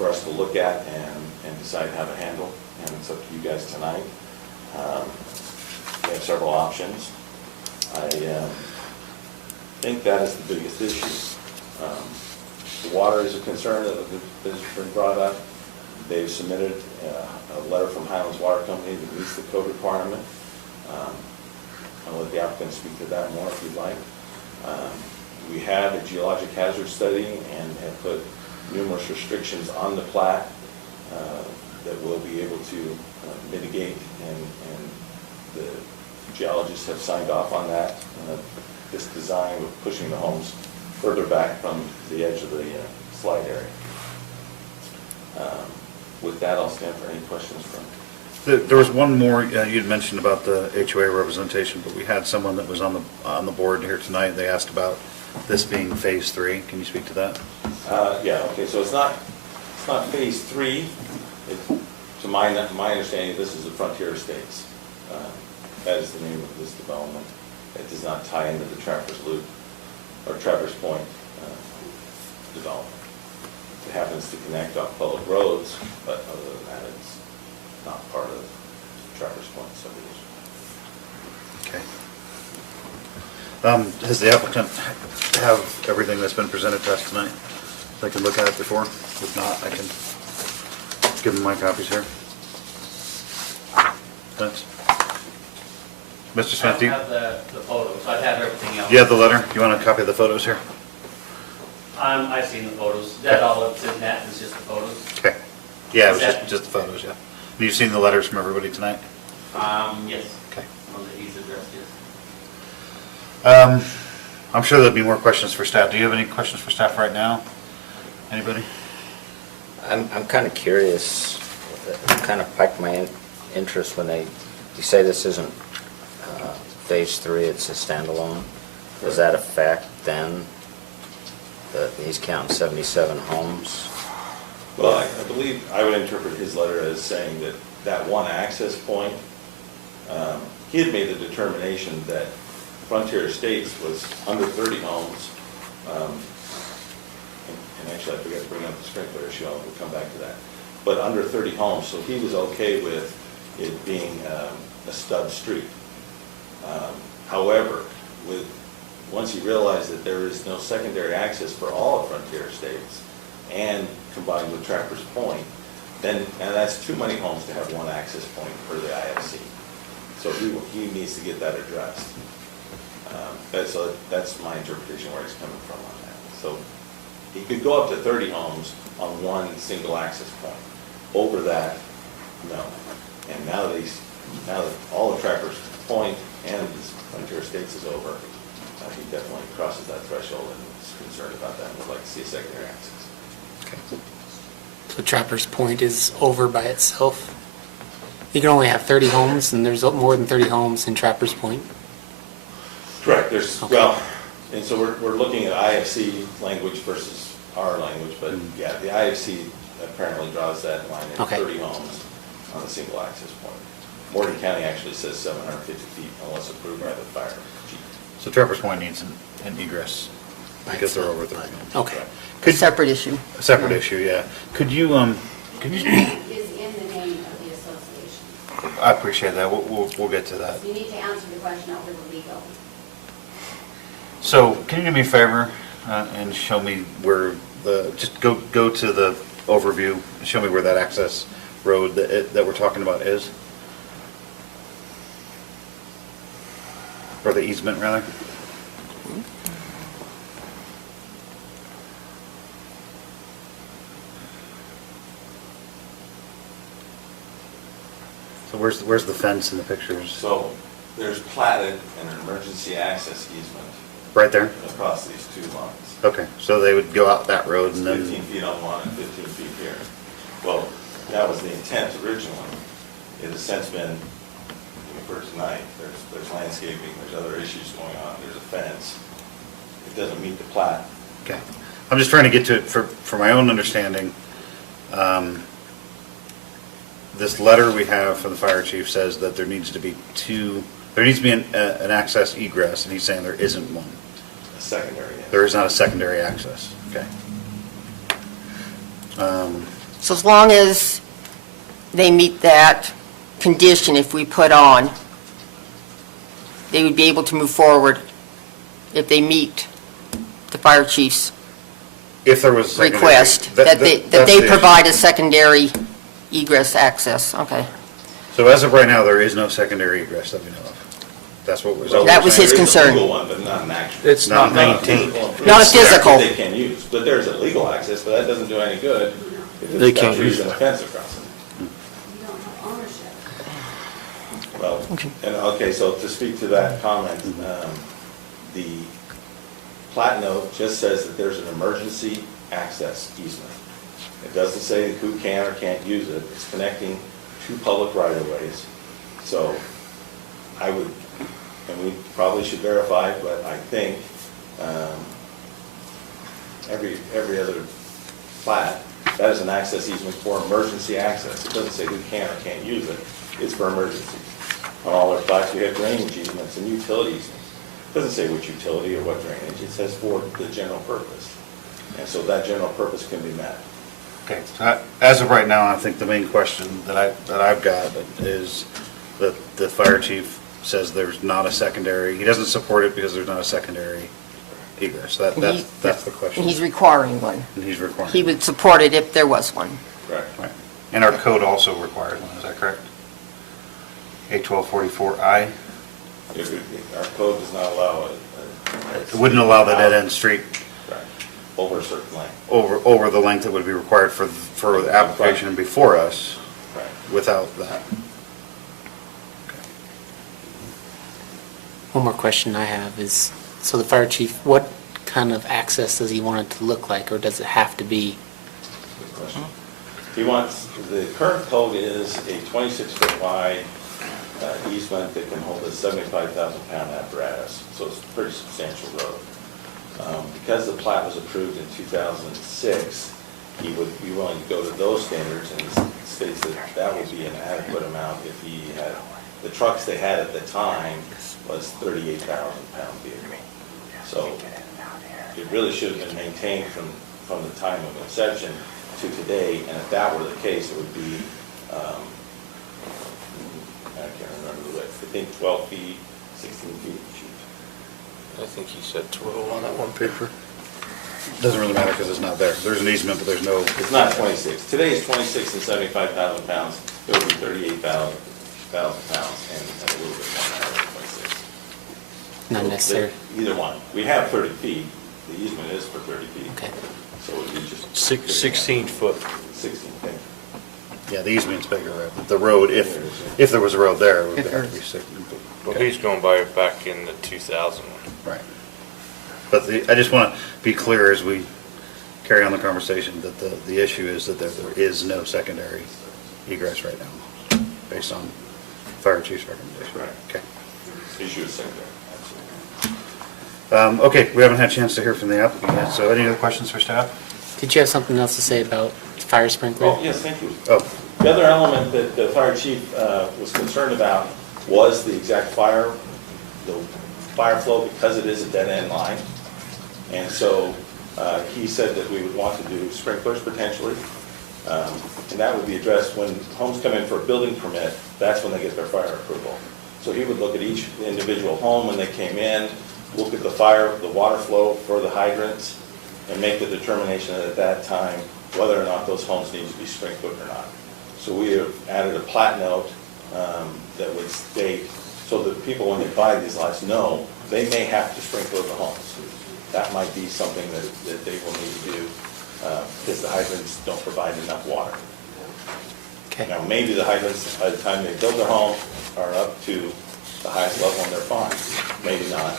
us to look at and decide how to handle, and it's up to you guys tonight. We have several options. I think that is the biggest issue. The water is a concern that has been brought up. They've submitted a letter from Highlands Water Company that meets the code requirement. I'll let the applicant speak to that more if you'd like. We have a geologic hazard study and have put numerous restrictions on the plat that we'll be able to mitigate, and the geologists have signed off on that. This design of pushing the homes further back from the edge of the slide area. With that, I'll stand for any questions from. There was one more, you'd mentioned about the HOA representation, but we had someone that was on the board here tonight. They asked about this being phase 3. Can you speak to that? Yeah, okay, so it's not phase 3. To my understanding, this is the Frontier Estates. That is the name of this development. It does not tie into the Trappers Loop or Trappers Point development. It happens to connect off public roads, but other than that, it's not part of Trappers Point subdivision. Okay. Does the applicant have everything that's been presented to us tonight? They can look at it before? If not, I can give them my copies here. Thanks. Mr. Smith, do you? I don't have the photos. I have everything else. You have the letter? You want a copy of the photos here? I've seen the photos. That's all that's in that, is just the photos. Okay. Yeah, it was Is that- just the photos, yeah. You've seen the letters from everybody tonight? Yes. Okay. On the he's addressed, yes. I'm sure there'll be more questions for staff. Do you have any questions for staff right now? Anybody? I'm kind of curious, it kind of piqued my interest when you say this isn't phase 3, it's a standalone. Does that affect then, he's counting 77 homes? Well, I believe I would interpret his letter as saying that that one access point, he had made the determination that Frontier Estates was under 30 homes, and actually I forgot to bring up the sprinkler issue, we'll come back to that. But under 30 homes, so he was okay with it being a stub street. However, once he realized that there is no secondary access for all of Frontier Estates, and combined with Trappers Point, then, and that's too many homes to have one access point for the IFC. So he needs to get that addressed. That's my interpretation where he's coming from on that. So he could go up to 30 homes on one single access point. Over that, no. And now that all of Trappers Point and Frontier Estates is over, he definitely crosses that threshold and is concerned about that and would like to see a secondary access. So Trappers Point is over by itself? You can only have 30 homes, and there's more than 30 homes in Trappers Point? Correct, there's, Okay. well, and so we're looking at IFC language versus our language, but yeah, the IFC apparently draws that line at Okay. 30 homes on a single access point. Morgan County actually says 750 feet unless approved by the fire chief. So Trappers Point needs an egress because they're over 30. Okay. Separate issue. A separate issue, yeah. Could you, Is in the name of the association. I appreciate that, we'll get to that. You need to answer the question over the legal. So, can you do me a favor and show me where just go to the overview, and show me where that access road that we're talking about is? Or the easement, rather? So where's the fence in the pictures? So there's platted an emergency access easement Right there? across these two lines. Okay, so they would go out that road and then... 15 feet on one and 15 feet here. Well, that was the intent originally. It has since been, for tonight, there's landscaping, there's other issues going on, there's a fence. It doesn't meet the plat. Okay. I'm just trying to get to it for my own understanding. This letter we have from the fire chief says that there needs to be an access egress, and he's saying there isn't one. A secondary, yes. There is not a secondary access. Okay. So as long as they meet that condition, if we put on, they would be able to move forward if they meet the fire chief's If there was a secondary... request, that they that's the issue. provide a secondary egress access. Okay. So as of right now, there is no secondary egress that we know of. That's what was... That was his There is a concern. legal one, but not an actual. It's not maintained. Not a It's there physical. that They can use, but there's a legal access, but that doesn't do any good if They it's got can't trees use and a it. fence across it. You don't have ownership. Well, and, okay, so to speak to that comment, the plat note just says that there's an emergency access easement. It doesn't say who can or can't use it. It's connecting two public right-of-ways. So I would, and we probably should verify, but I think every other plat, that is an access easement for emergency access. It doesn't say who can or can't use it. It's for emergencies. On all our plats, we have drainage easements and utilities. It doesn't say which utility or what drainage. It says for the general purpose. And so that general purpose can be met. Okay. As of right now, I think the main question that I've got is that the fire chief says there's not a secondary, he doesn't support it because there's not a secondary egress. That's the question. And he's requiring one. And he's requiring. He would support it if there was one. Right. Right. And our code also requires one, is that correct? A1244I? Our code does not allow it. It wouldn't allow the dead-end street Right. Over a certain length. over the length that would be required for the application before us Right. without that. One more question I have is, so the fire chief, what kind of access does he want it to look like, or does it have to be? Good question. He wants, the current code is a 26-foot wide easement that can hold a 75,000-pound apparatus, so it's a pretty substantial road. Because the plat was approved in 2006, he would be willing to go to those standards, and he states that that would be an adequate amount if he had, the trucks they had at the time was 38,000-pound vehicle. So it really should have been maintained from from the time of inception to today, and if that were the case, it would be, I can't remember the width, I think 12 feet, 16 feet. I think he said 12 on that one paper. Doesn't really matter because it's not there. There's an easement, but there's no. It's not 26. Today is 26 and 75,000 pounds. It would be 38,000 pounds and a little bit more than 26. Not So necessary. Either one. We have 30 feet. The easement is for 30 feet. Okay. So it would be just. 16 foot. 16, okay. Yeah, the easement's bigger, right? The road, if there was a road there, it would have to be 6. Well, he's going by it back in the 2000 one. Right. But I just want to be clear as we carry on the conversation that the issue is that there is no secondary egress right now, based on fire chief's recommendation. Right. Okay. Issue is secondary, absolutely. Okay, we haven't had a chance to hear from the applicant yet, so any other questions for staff? Did you have something else to say about fire sprinkler? Oh, yes, thank you. Oh, The other element that the fire chief was concerned about was the exact fire flow, because it is a dead-end line. And so he said that we would want to do sprinklers potentially. And that would be addressed when homes come in for a building permit, that's when they get their fire approval. So he would look at each individual home when they came in, look at the water flow for the hydrants, and make the determination at that time whether or not those homes need to be sprinkled or not. So we have added a plat note that would state, so that people when they buy these lots know they may have to sprinkle the homes. That might be something that they will need to do because the hydrants don't provide enough water. Okay. Now, maybe the hydrants, by the time they build their home, are up to the highest level and they're fine. Maybe not.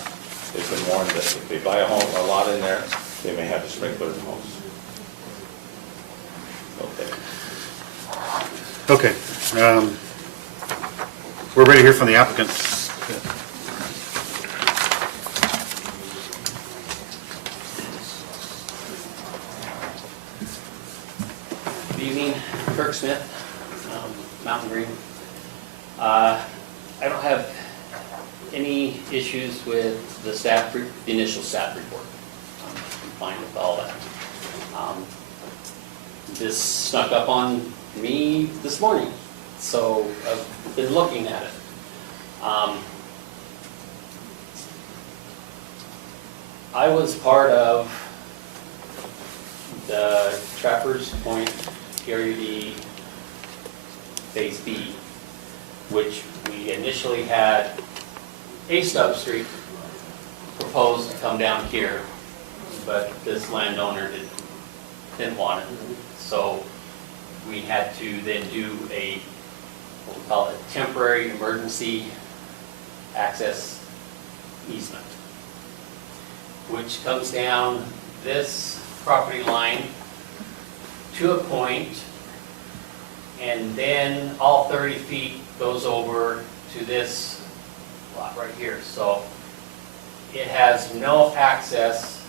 They've been warned that if they buy a home or a lot in there, they may have to sprinkle the homes. Okay. okay. We're ready to hear from the applicant. Good evening, Kirk Smith, Mountain Green. I don't have any issues with the initial staff report. I'm fine with all that. This snuck up on me this morning, so I've been looking at it. I was part of the Trappers Point Area D Phase B, which we initially had A Stub Street proposed to come down here, but this landowner didn't want it. So we had to then do what we call a temporary emergency access easement, which comes down this property line to a point, and then all 30 feet goes over to this lot right here. So it has no access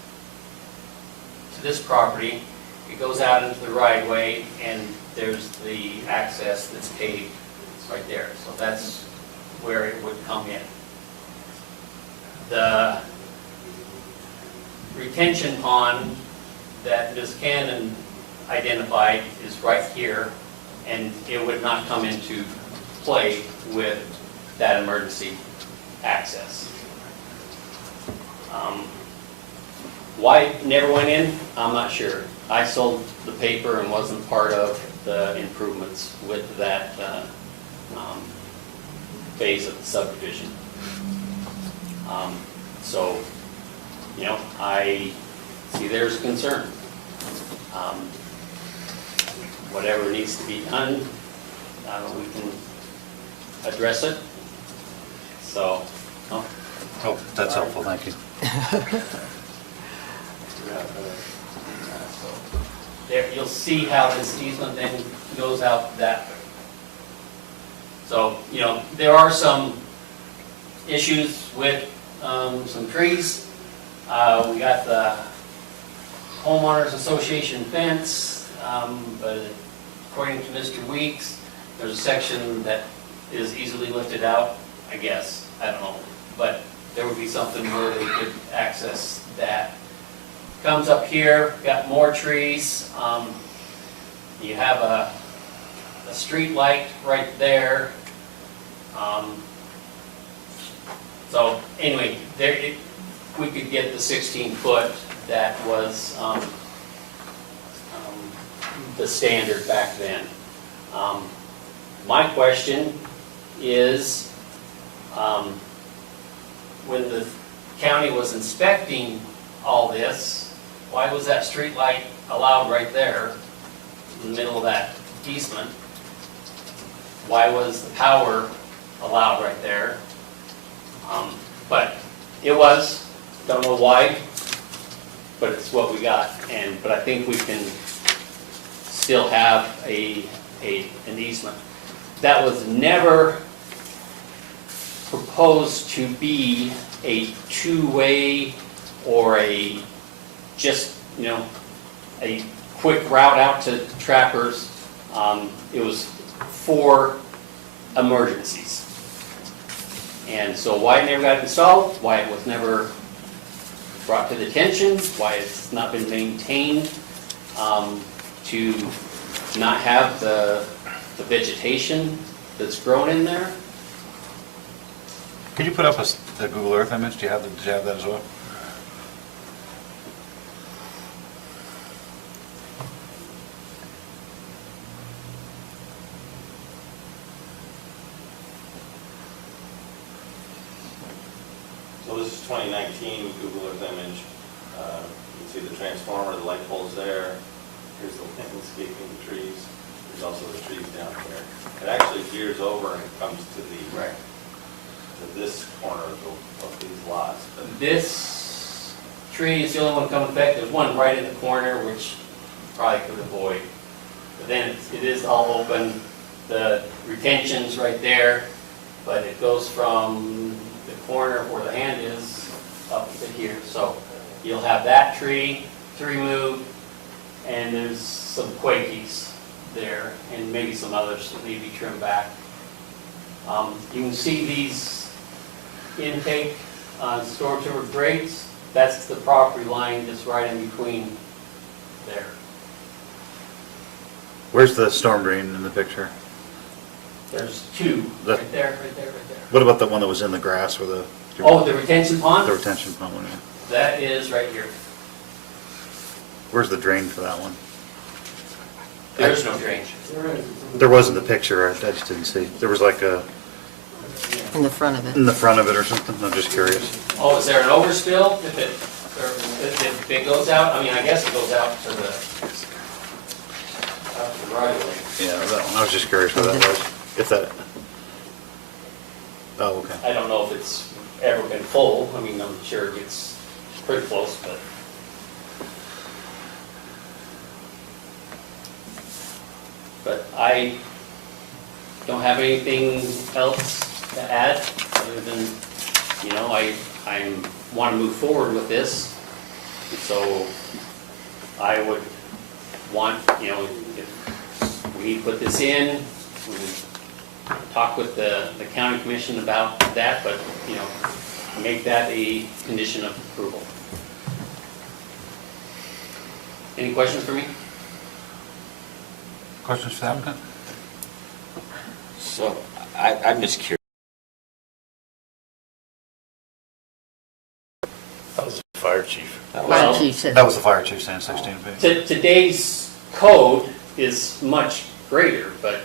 to this property. It goes out into the right-of-way, and there's the access that's paved. It's right there. So that's where it would come in. The retention pond that Ms. Cannon identified is right here, and it would not come into play with that emergency access. Why it never went in, I'm not sure. I sold the paper and wasn't part of the improvements with that phase of the subdivision. So, you know, I see there's a concern. Whatever needs to be done, we can address it. So, Oh, that's helpful, thank you. there, you'll see how this easement then goes out that way. So, you know, there are some issues with some trees. We got the homeowners association fence, but according to Mr. Weeks, there's a section that is easily lifted out, I guess, I don't know. But there would be something where they could access that comes up here, got more trees. You have a street light right there. So anyway, we could get the 16-foot that was the standard back then. My question is, when the county was inspecting all this, why was that street light allowed right there in the middle of that easement? Why was the power allowed right there? But it was, don't know why, but it's what we got. But I think we can still have an easement. That was never proposed to be a two-way or a quick route out to trappers. It was for emergencies. And so why it never got installed, why it was never brought to the attention, why it's not been maintained, to not have the vegetation that's grown in there. Could you put up a Google Earth image? Did you have that as well? So this is 2019 Google Earth image. You can see the transformer, the light poles there. Here's the landscaping, the trees. There's also the trees down there. It actually veers over and comes to this corner of these lots. But This tree is the only one coming back. There's one right in the corner, which probably could avoid. But then it is all open. The retention's right there, but it goes from the corner where the hand is up to here. So you'll have that tree to remove, and there's some quakies there, and maybe some others that need to be trimmed back. You can see these intake storm sewer grates. That's the property line that's right in between there. Where's the storm drain in the picture? There's two, The- right there, right there, right there. What about the one that was in the grass where the... Oh, the retention pond? The retention pond one, yeah. That is right here. Where's the drain for that one? There's no drain. There was in the picture, I just didn't see. There was like a, in the front of it. in the front of it or something, I'm just curious. Oh, is there an overspill if it goes out? I mean, I guess it goes out to the right of way. Yeah, that one, I was just curious where that was, if that... Oh, okay. I don't know if it's ever been full. I mean, I'm sure it gets pretty close, but. But I don't have anything else to add, other than, I want to move forward with this. So I would want, if we need to put this in, we would talk with the county commission about that, but, make that a condition of approval. Any questions for me? Questions for the applicant? So I'm just curious. That was the fire chief. Fire chief said. That was the fire chief saying 16 feet. Today's code is much greater, but,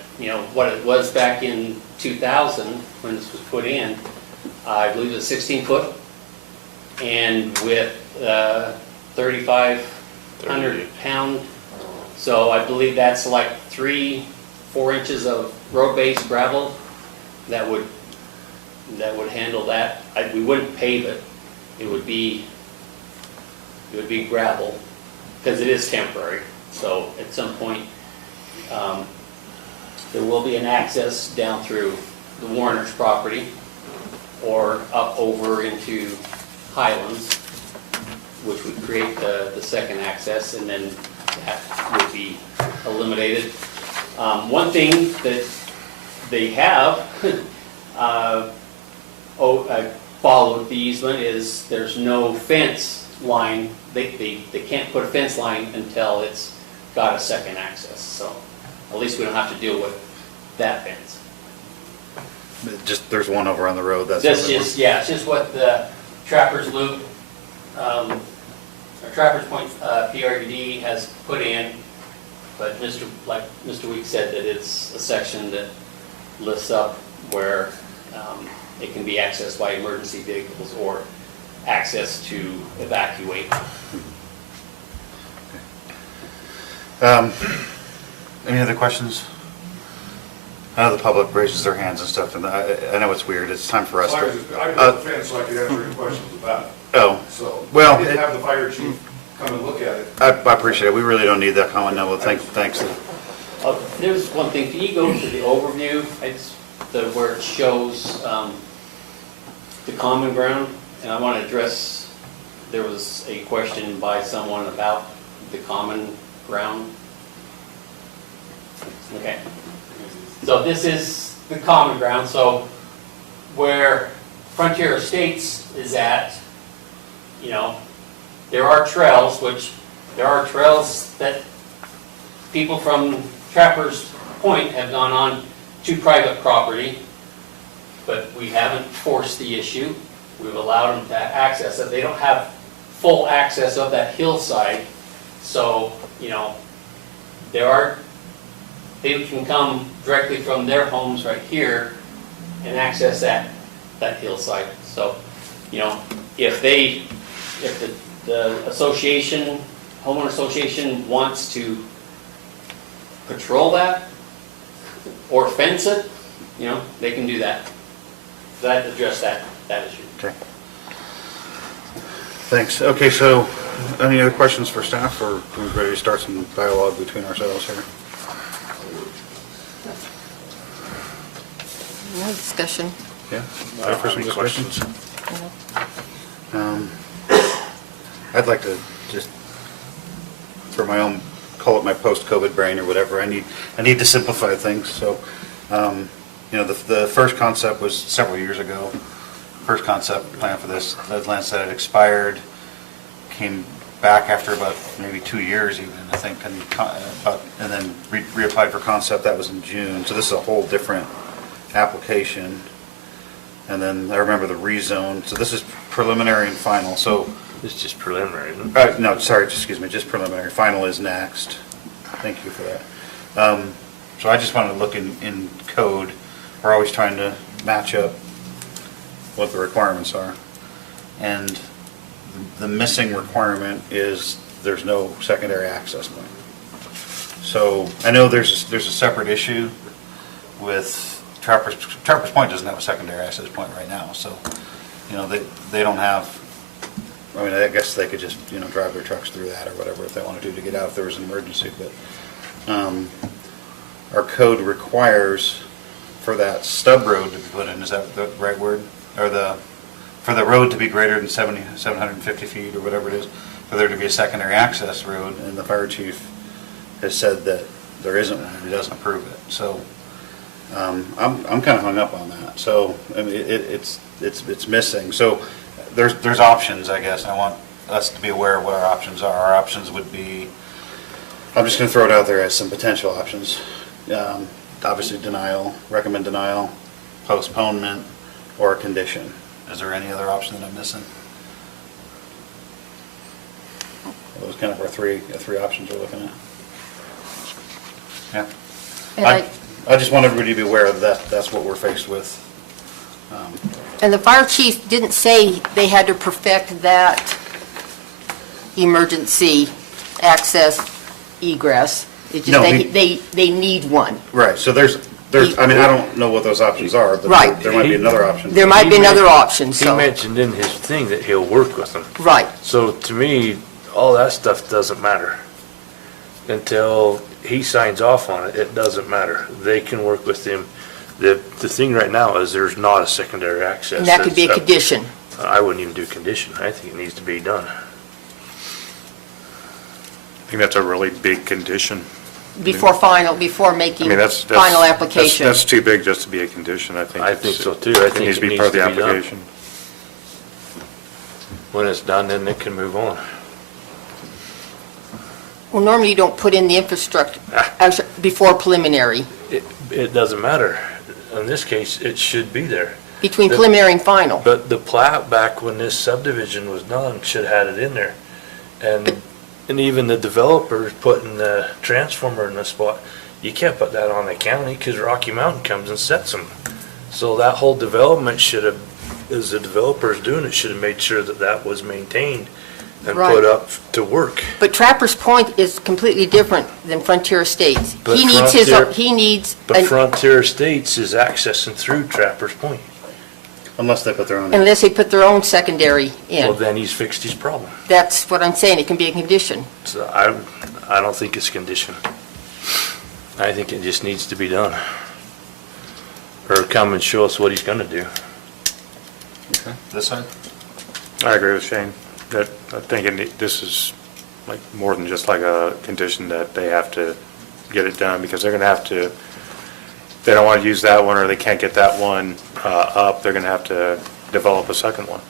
what it was back in 2000, when this was put in, I believe it was 16 foot, and with 3,500 pound. So I believe that's like 3-4 inches of road base gravel that would handle that. We wouldn't pave it. It would be gravel, because it is temporary. So at some point, there will be an access down through the Warner's property or up over into Highlands, which would create the second access, and then that would be eliminated. One thing that they have followed the easement is there's no fence line, they can't put a fence line until it's got a second access, so at least we don't have to deal with that fence. Just, there's one over on the road, that's. That's the other just, yeah, it's just what the Trappers Loop, or Trappers Point PRD has put in, but like Mr. Weeks said, that it's a section that lifts up where it can be accessed by emergency vehicles or access to evacuate. Any other questions? I know the public raises their hands and stuff, and I know it's weird, it's time for us So I to. didn't have the fence, so I could answer any questions about it. Oh, So, well, I did have the fire chief come and look at it. I appreciate it, we really don't need that comment, no, well, thanks. There's one thing, can you go to the overview, where it shows the common ground? And I want to address, there was a question by someone about the common ground. Okay. So this is the common ground, so where Frontier Estates is at, there are trails, that people from Trappers Point have gone on to private property, but we haven't forced the issue. We've allowed them to access it. They don't have full access of that hillside, so, they can come directly from their homes right here and access that hillside. So, if the association, homeowner association wants to patrol that or fence it, they can do that. That address that issue. Okay. Thanks, okay, so, any other questions for staff, or are we ready to start some dialogue between ourselves here? No discussion. Yeah, ready for some discussions? I'd like to just, for my own, call it my post-COVID brain or whatever, I need to simplify things, so, the first concept was several years ago. First concept plan for this, the land said it expired, came back after about maybe 2 years even, I think, and then reapplied for concept, that was in June, so this is a whole different application. And then I remember the rezone, so this is preliminary and final, so. It's just preliminary, isn't it? No, sorry, excuse me, just preliminary, final is next. Thank you for that. So I just wanted to look in code, we're always trying to match up what the requirements are. And the missing requirement is there's no secondary access point. So I know there's a separate issue with Trappers Point doesn't have a secondary access point right now, so, they don't have, I guess they could just, drive their trucks through that or whatever if they want to do to get out if there was an emergency, but our code requires for that stub road to be put in, is that the right word? Or for the road to be greater than 750 feet or whatever it is, for there to be a secondary access road, and the fire chief has said that there isn't one, and he doesn't approve it, so I'm kind of hung up on that, so, it's missing, so there's options, I guess, I want us to be aware of what our options are. Our options would be, I'm just going to throw it out there as some potential options. Obviously denial, recommend denial, postponement, or a condition. Is there any other option that I'm missing? Those kind of our three options we're looking at. Yeah. And I just want everybody to be aware of that, that's what we're faced with. And the fire chief didn't say they had to perfect that emergency access egress. It's No, just they need one. Right, so there's, I don't know what those options are, but Right. there might be another option. There might be another option, so. He mentioned in his thing that he'll work with them. Right. So to me, all that stuff doesn't matter. Until he signs off on it, it doesn't matter. They can work with him. The thing right now is there's not a secondary access. And that could be a condition. I wouldn't even do condition. I think it needs to be done. I think that's a really big condition. Before making that's final application. That's too big just to be a condition, I think. I think so too. I think It needs to be it part of the needs to be done. application. When it's done, then it can move on. Well, normally you don't put in the infrastructure actually, before preliminary, It doesn't matter. In this case, it should be there. between preliminary and final. But the plat back when this subdivision was done should have had it in there. And even the developers putting the transformer in the spot, you can't put that on the county because Rocky Mountain comes and sets them. So that whole development should have, as the developer's doing it, should have made sure that that was maintained and Right. put up to work. But Trappers Point is completely different than Frontier Estates. But He needs his, Frontier- he needs, But an- Frontier Estates is accessing through Trappers Point. Unless they put their own. unless they put their own secondary Well, in. then he's fixed his problem. That's what I'm saying, it can be a condition. So I don't think it's conditioned. I think it just needs to be done. Or come and show us what he's gonna do. Okay. This side? I agree with Shane, that I think this is like more than just like a condition that they have to get it done, because they're gonna have to, they don't want to use that one, or they can't get that one up, they're gonna have to develop a second one.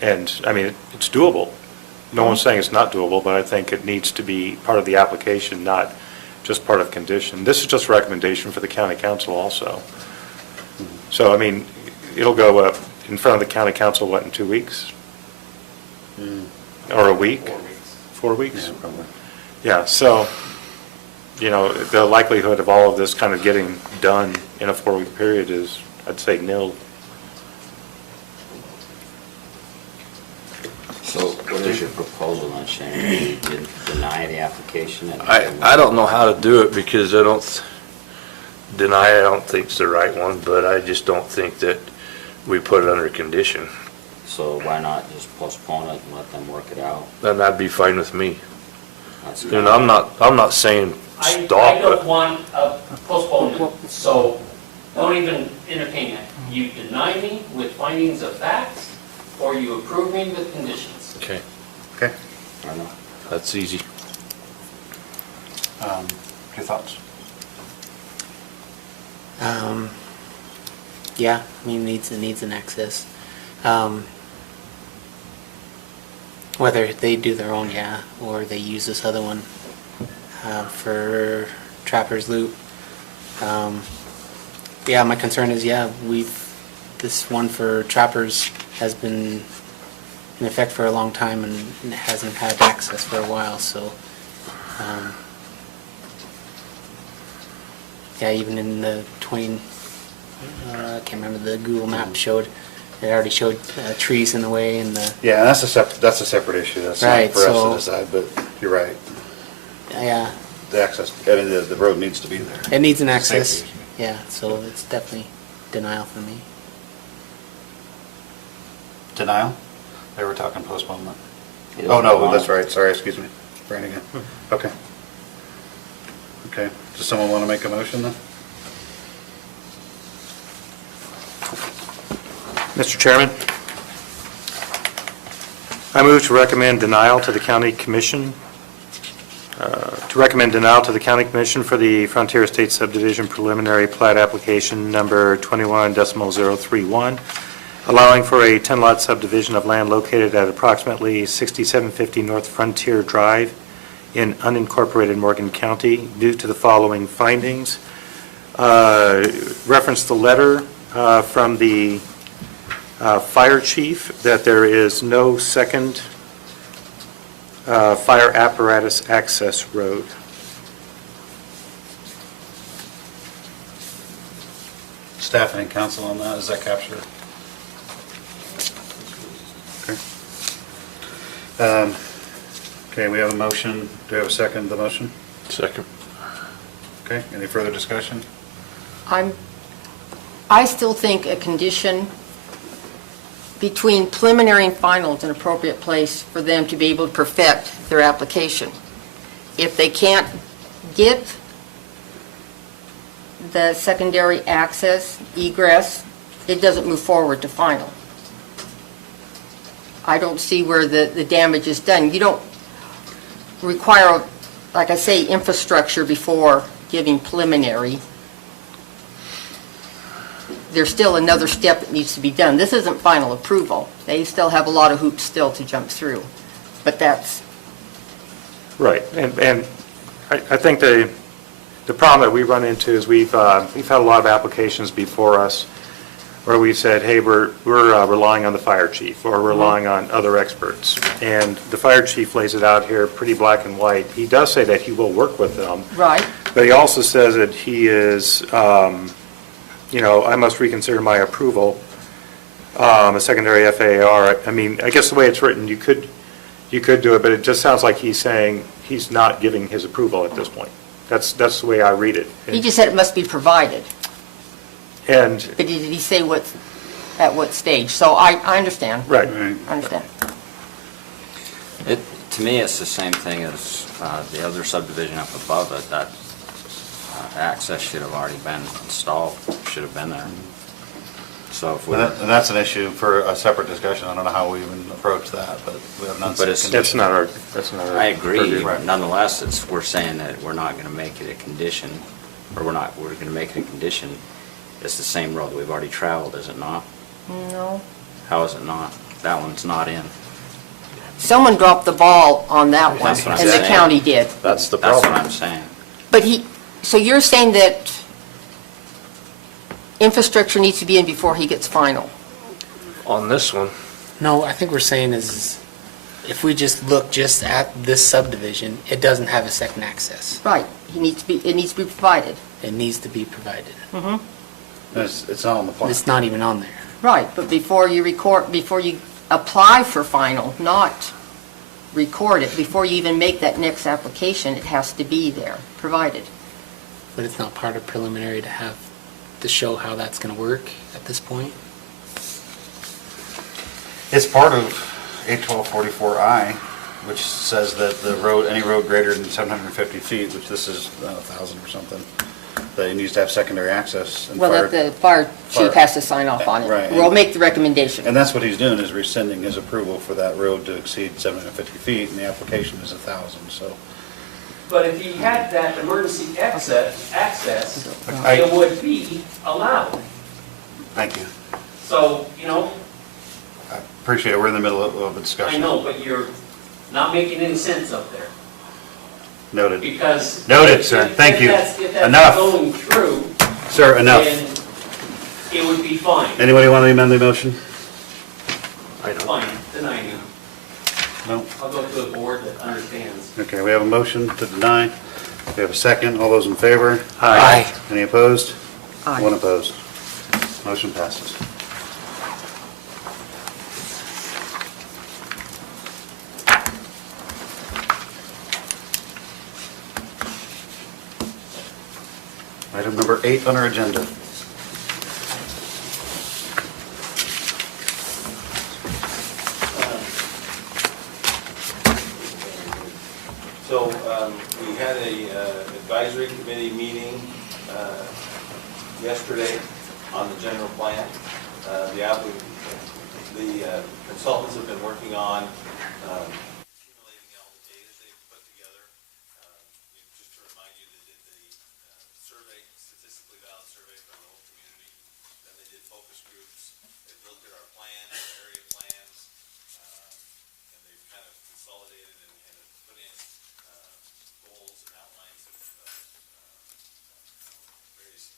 And, I mean, it's doable. No one's saying it's not doable, but I think it needs to be part of the application, not just part of condition. This is just a recommendation for the county council also. So, I mean, it'll go up in front of the county council, what, in 2 weeks? Or a week? 4 weeks. 4 weeks? Yeah, probably. Yeah, so, you know, the likelihood of all of this kind of getting done in a 4-week period is, I'd say, nil. So what is your proposal on Shane? Do you deny the application? and- I don't know how to do it because I don't think it's the right one, but I just don't think that we put it under condition. So why not just postpone it and let them work it out? Then that'd be fine with me. That's And I'm not saying I stop, don't but want a postponement, so don't even entertain it. You deny me with findings of facts, or you approve me with conditions. okay, Okay. I know. that's easy. Your thoughts? Yeah, I mean, it needs an access. Whether they do their own, yeah, or they use this other one for Trapper's Loop. Yeah, my concern is, yeah, this one for Trappers has been in effect for a long time and it hasn't had access for a while, so, yeah, even in the I can't remember, the Google map showed, it already showed trees in the way and the, Yeah, that's a separate issue. That's not Right, for us so- to decide, but you're right. yeah, The access, I mean, the road needs to be there. it needs an access. Safety issue. Yeah, so it's definitely denial for me. Denial? They were talking postponement. He Oh, doesn't no, want that's it. right, sorry, excuse me. Brannigan. Okay. Okay, does someone want to make a motion then? Mr. Chairman, I move to recommend denial to the county commission, for the Frontier Estates subdivision preliminary plat application number 21.031, allowing for a 10-lot subdivision of land located at approximately 6750 North Frontier Drive in unincorporated Morgan County due to the following findings. Reference the letter from the fire chief that there is no second fire apparatus access road. Staff and council on that, is that captured? Okay. Okay, we have a motion. Do we have a second to the motion? Second. Okay, any further discussion? I still think a condition between preliminary and final is an appropriate place for them to be able to perfect their application. If they can't get the secondary access, egress, it doesn't move forward to final. I don't see where the damage is done. You don't require, like I say, infrastructure before giving preliminary. there's still another step that needs to be done. This isn't final approval. They still have a lot of hoops still to jump through. But that's, Right, and I think the problem that we run into is we've had a lot of applications before us where we've said, hey, we're relying on the fire chief, or we're relying on other experts. And the fire chief lays it out here pretty black and white. He does say that he will work with them. right. But he also says that he is, I must reconsider my approval, a secondary FAR. I mean, I guess the way it's written, you could do it, but it just sounds like he's saying he's not giving his approval at this point. That's the way I read it. He just said it must be provided. And, But did he say at what stage? So I understand. right. I understand. To me, it's the same thing as the other subdivision up above it, that access should have already been installed, should have been there. So if we, And that's an issue for a separate discussion. I don't know how we even approach that, but we have none. But it's- That's not our. I agree, purview. but nonetheless, we're saying that we're not gonna make it a condition, or we're gonna make it a condition. It's the same road we've already traveled, is it not? No. How is it not? That one's not in. Someone dropped the ball on that one, That's what I'm and the saying. county did. That's the That's problem. what I'm saying. But so you're saying that infrastructure needs to be in before he gets final? On this one, No, I think we're saying is, if we just look just at this subdivision, it doesn't have a second access. Right. It needs to be provided. It needs to be provided. It's not on the plan. It's not even on there. Right, but before you apply for final, not record it, before you even make that next application, it has to be there, provided. But it's not part of preliminary to show how that's going to work at this point. It's part of 81244I, which says that any road greater than 750 feet, which this is 1,000 or something, that it needs to have secondary access. And Well, that the fire chief has to sign off on it. Right. We'll make the recommendation. And that's what he's doing, is rescinding his approval for that road to exceed 750 feet, and the application is 1,000, so. But if he had that emergency access, I- it would be allowed. Thank you. So, I appreciate it. We're in the middle of a I discussion. know, but you're not making any sense up there. Noted. Because. Noted, sir. Thank you. If that's Enough. going through, Sir, enough. then it would be fine. Anybody want to amend the motion? Fine, deny you. No? I'll go to a board that understands. Okay, we have a motion to deny. We have a second. All those in favor? Aye. Any opposed? Aye. One opposed. Motion passes. Item number 8 on our agenda. So we had a advisory committee meeting yesterday on the general plan. The consultants have been working on accumulating all the data they've put together. Just to remind you, they did the survey, statistically valid survey from the whole community. Then they did focus groups. They looked at our plans, our area plans, and they've kind of consolidated and put in goals and outlines of various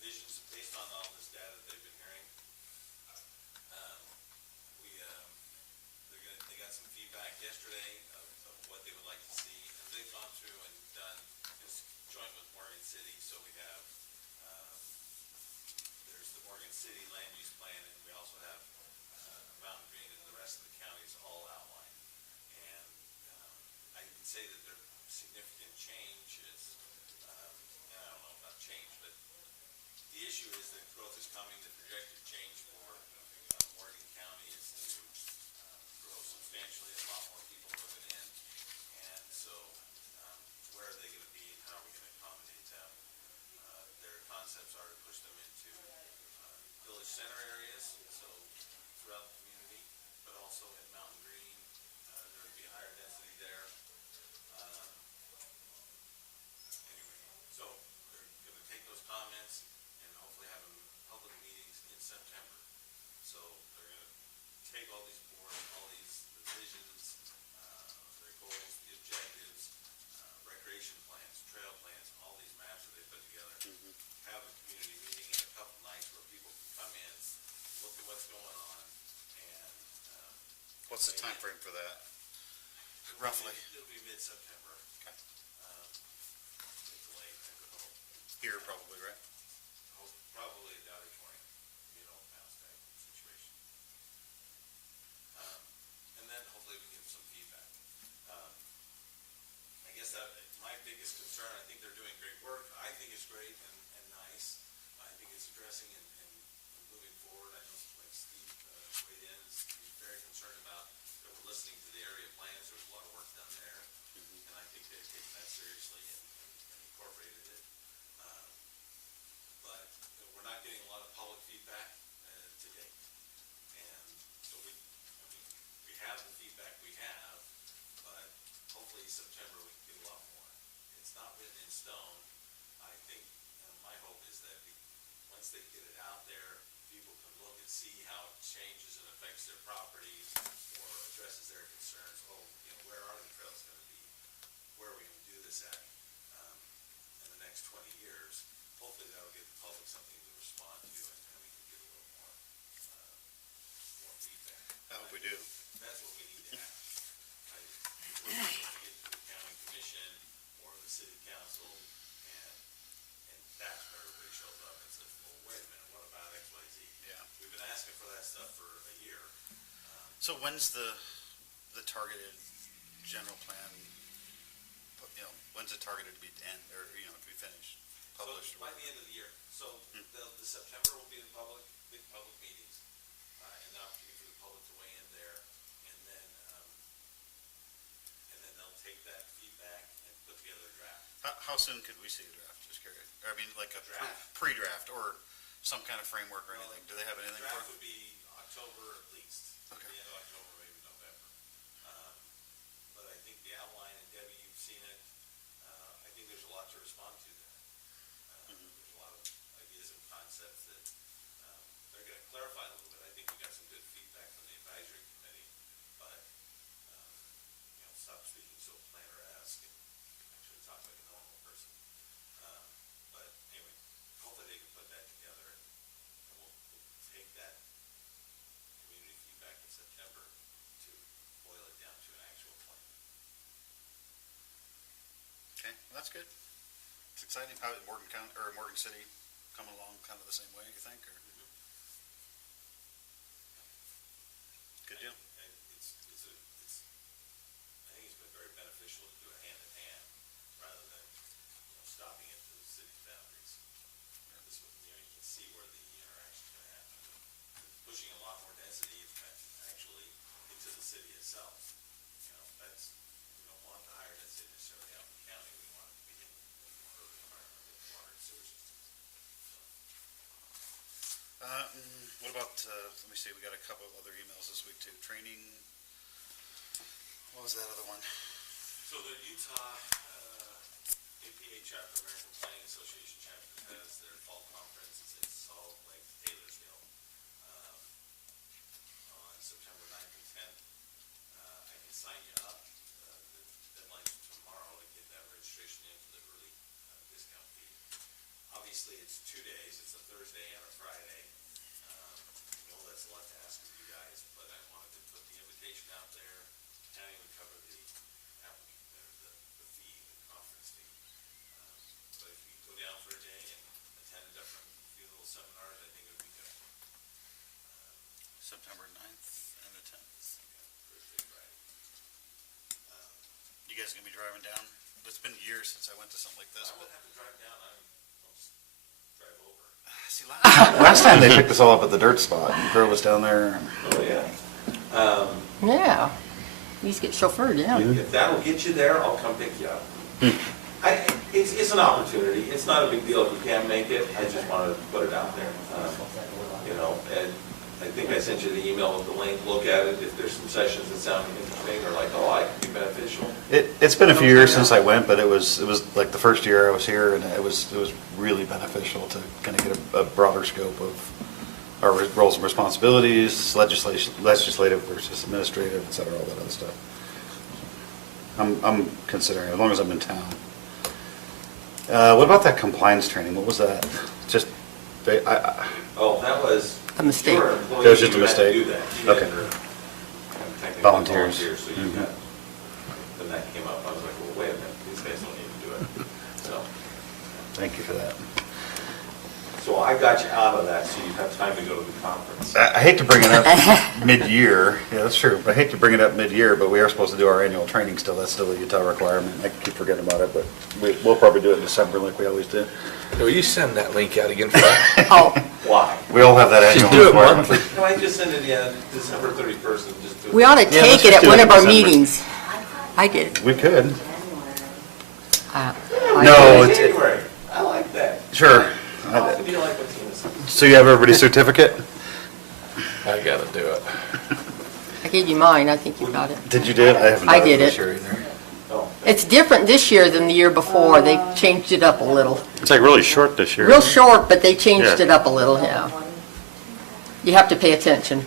visions based on all this data that they've been hearing. They got some feedback yesterday of what they would like to see, and they've gone through and done, it's joint with Morgan City, so we have, there's the Morgan City land use plan, and we also have Mountain Green and the rest of the counties all outlined. And I can say that there are significant changes, I don't know about change, but the issue is that growth is coming. The projected change for Morgan County is to grow substantially, a lot more people moving in. And so where are they going to be and how are we going to accommodate them? Their concepts are to push them into village center areas, so throughout the community, but also in Mountain Green, there would be a higher density there. Anyway, so they're going to take those comments and hopefully have them What's the time frame for that? Roughly. It'll be mid-September. Okay. It's late, I would hope. Here probably, right? Probably a auditorium, house type situation. And then hopefully we get some feedback. I guess that, my biggest concern, I think they're doing great work. I think it's great and nice. I think it's addressing and moving forward. I know, like Steve weighed in, he's very concerned about, that we're listening to the area plans. There's a lot of work done there. And I think they've taken that seriously and incorporated it. But we're not getting a lot of public feedback to date. And so we have the feedback we have, but hopefully September we can get a lot more. It's not written in stone. I think, my hope is that once they get it out there, people can look and see how it changes and affects their properties or addresses their concerns. Oh, where are the trails going to be? Where are we going to do this at in the next 20 years? Hopefully that'll give the public something to respond to, and we can get a little more feedback. I hope we do. That's what we need to have. We're going to get to the county commission or the city council, and that's where everybody shows up and says, well, wait a minute, what about X, Y, Z? Yeah. We've been asking for that stuff for a year. So when's the targeted general plan, when's it targeted to be end, or, to be finished, published? So by the end of the year. So the September will be the big public meetings, and an opportunity for the public to weigh in there, and then they'll take that feedback and put together a draft. How soon could we see a draft? Just curious. I mean, like a Draft? pre-draft or some kind of framework or anything. Do they have anything for Draft it? would be October at least. Okay. The end of October, maybe November. But I think the outline, and Debbie, you've seen it, I think there's a lot to respond to there. There's a lot of ideas and concepts that they're going to clarify a little bit. I think we got some good feedback from the advisory committee, but stop speaking so planner-esque and actually talk like a normal person. But anyway, hopefully they can put that together, and we'll take that community feedback in September to boil it down to an actual plan. Okay, well, that's good. It's exciting. How is Morgan County, or Morgan City coming along kind of the same way, you think, or? Good deal. And I think it's been very beneficial to do it hand in hand rather than stopping at the city's boundaries. This way, you can see where the interaction's going to happen. Pushing a lot more density actually into the city itself. We don't want the higher density necessarily out in the county. We want it to be in the more urban environment with water and sewer systems. What about, let me see, we got a couple of other emails this week too. Training, what was that other one? So the Utah APA chapter, American Planning Association chapter, has their fall conference. It's in Salt Lake, Taylorsville, on September 9th and 10th. I can sign you up. The deadline's tomorrow to get that registration in for the early discount fee. Obviously, it's 2 days. It's a Thursday and a Friday. I know that's a lot to ask of you guys, but I wanted to put the invitation out there. County would cover the fee, the conference fee. But if you go down for a day and attend a few little seminars, I think it would be good. September 9th and the 10th. Thursday, Friday. You guys gonna be driving down? It's been years since I went to something like this, I but. won't have to drive down. I'll just drive over. See, last time they picked us all up at the dirt spot and drove us down there. Oh, yeah. Yeah. You just get chauffeured, yeah. If that'll get you there, I'll come pick you up. It's an opportunity. It's not a big deal if you can't make it. I just wanted to put it out there. And I think I sent you the email with the link. Look at it. If there's some sessions that sound interesting or like, oh, I could be beneficial. It's been a few years since I went, but it was like the first year I was here, and it was really beneficial to kind of get a broader scope of our roles and responsibilities, legislative versus administrative, et cetera, all that other stuff. I'm considering, as long as I'm in town. What about that compliance training? What was that? Just, Oh, that was. A mistake. Your It was just a employee, you had to mistake? do that. You Okay. had to technically Volunteers. So you Mhm. got, then that came up, I was like, well, wait a minute, these guys don't need to do it. So, Thank you for that. so I got you out of that, so you have time to go to the conference. I hate to bring it up mid-year, yeah, that's true, I hate to bring it up mid-year, but we are supposed to do our annual training still, that's still a Utah requirement. I keep forgetting about it, but we'll probably do it in December like we always do. Will you send that link out again for that? Oh, Why? We all have that annual Just do it requirement. monthly. No, I just send it in December 31st and just do it. we ought to Yeah, take let's it just at do one it of in our December. meetings. I did. We could. I No, did. it's, January, I like that. sure. How often do you like what Tina says? So you have everybody's certificate? I gotta do it. I gave you mine, I think you got it. Did you do it? I haven't I done did this it. year either. Oh, It's different this year than the year before. They changed it up a little. It's like really short this year. Real short, but they changed Yeah. it up a little, yeah. You have to pay attention.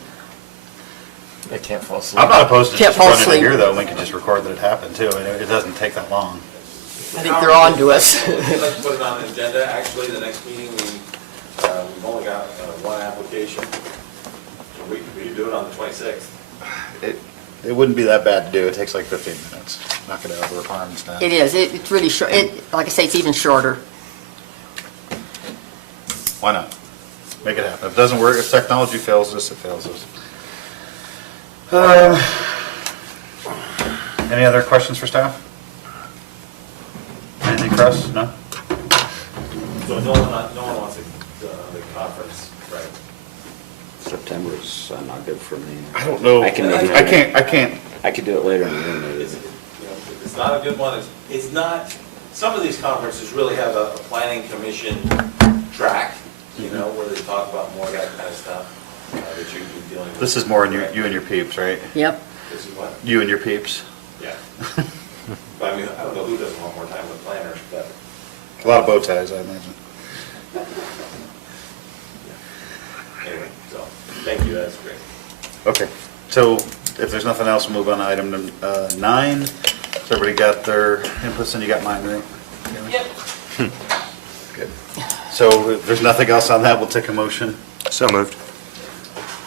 I can't fall asleep. I'm not opposed to Can't just fall running it asleep. here though, and we can just record that it happened too, and it doesn't take that long. I think they're on to us. Let's put it on the agenda. Actually, the next meeting, we've only got one application. So we could do it on the 26th. It wouldn't be that bad to do, it takes like 15 minutes, knock it out, the requirement's done. It is, it's really short, like I say, it's even shorter. Why not? Make it happen. If it doesn't work, if technology fails us, it fails us. Any other questions for staff? Anything for us? No? So no one wants the conference, right? September's not good for me. I don't know. I can maybe- I can't. I could do it later in the year maybe. If it's not a good one, it's not, some of these conferences really have a planning commission track, you know, where they talk about more of that kind of stuff that you'd be dealing with. This is more in you and your peeps, right? Yep. This is what? You and your peeps. Yeah. But I mean, I don't know who doesn't want more time with planners, but. A lot of bow ties, I imagine. Anyway, so, thank you, that's great. Okay, so if there's nothing else, we'll move on to item 9. So everybody got their inputs, and you got mine, right? Yep. Good. So if there's nothing else on that, we'll take a motion. So moved.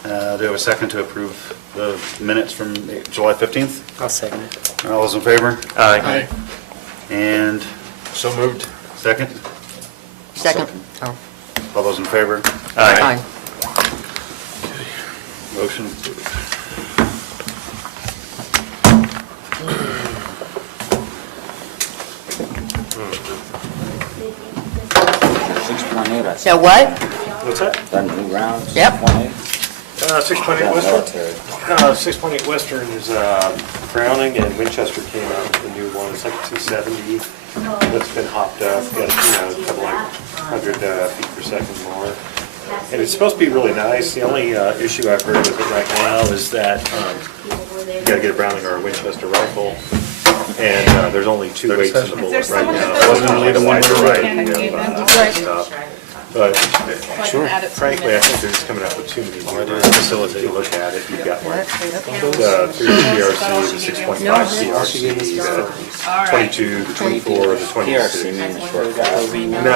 Do we have a second to approve the minutes from July 15th? I'll second it. All those in favor? Aye. And So moved. second? Second. Oh, All those in favor? aye. Motion approved. So what? What's that? Done new rounds? Yep. 6.8? 6.8 Western. Military. 6.8 Western is Browning, and Winchester came out with the new one. It's like 270. That's been hopped up, got, a couple like 100 feet per second more. And it's supposed to be really nice. The only issue I've heard with it right now is that you gotta get a Browning or a Winchester rifle. And there's only 2 weights in the bullet right now. Wasn't it leading one to the right? But frankly, I think they're just coming up with too many. All I do is facilitate. If you look at it, you've got like the 3 PRC, the 6.5 PRC, the 22, the 24, the 26. PRC means short guy. No,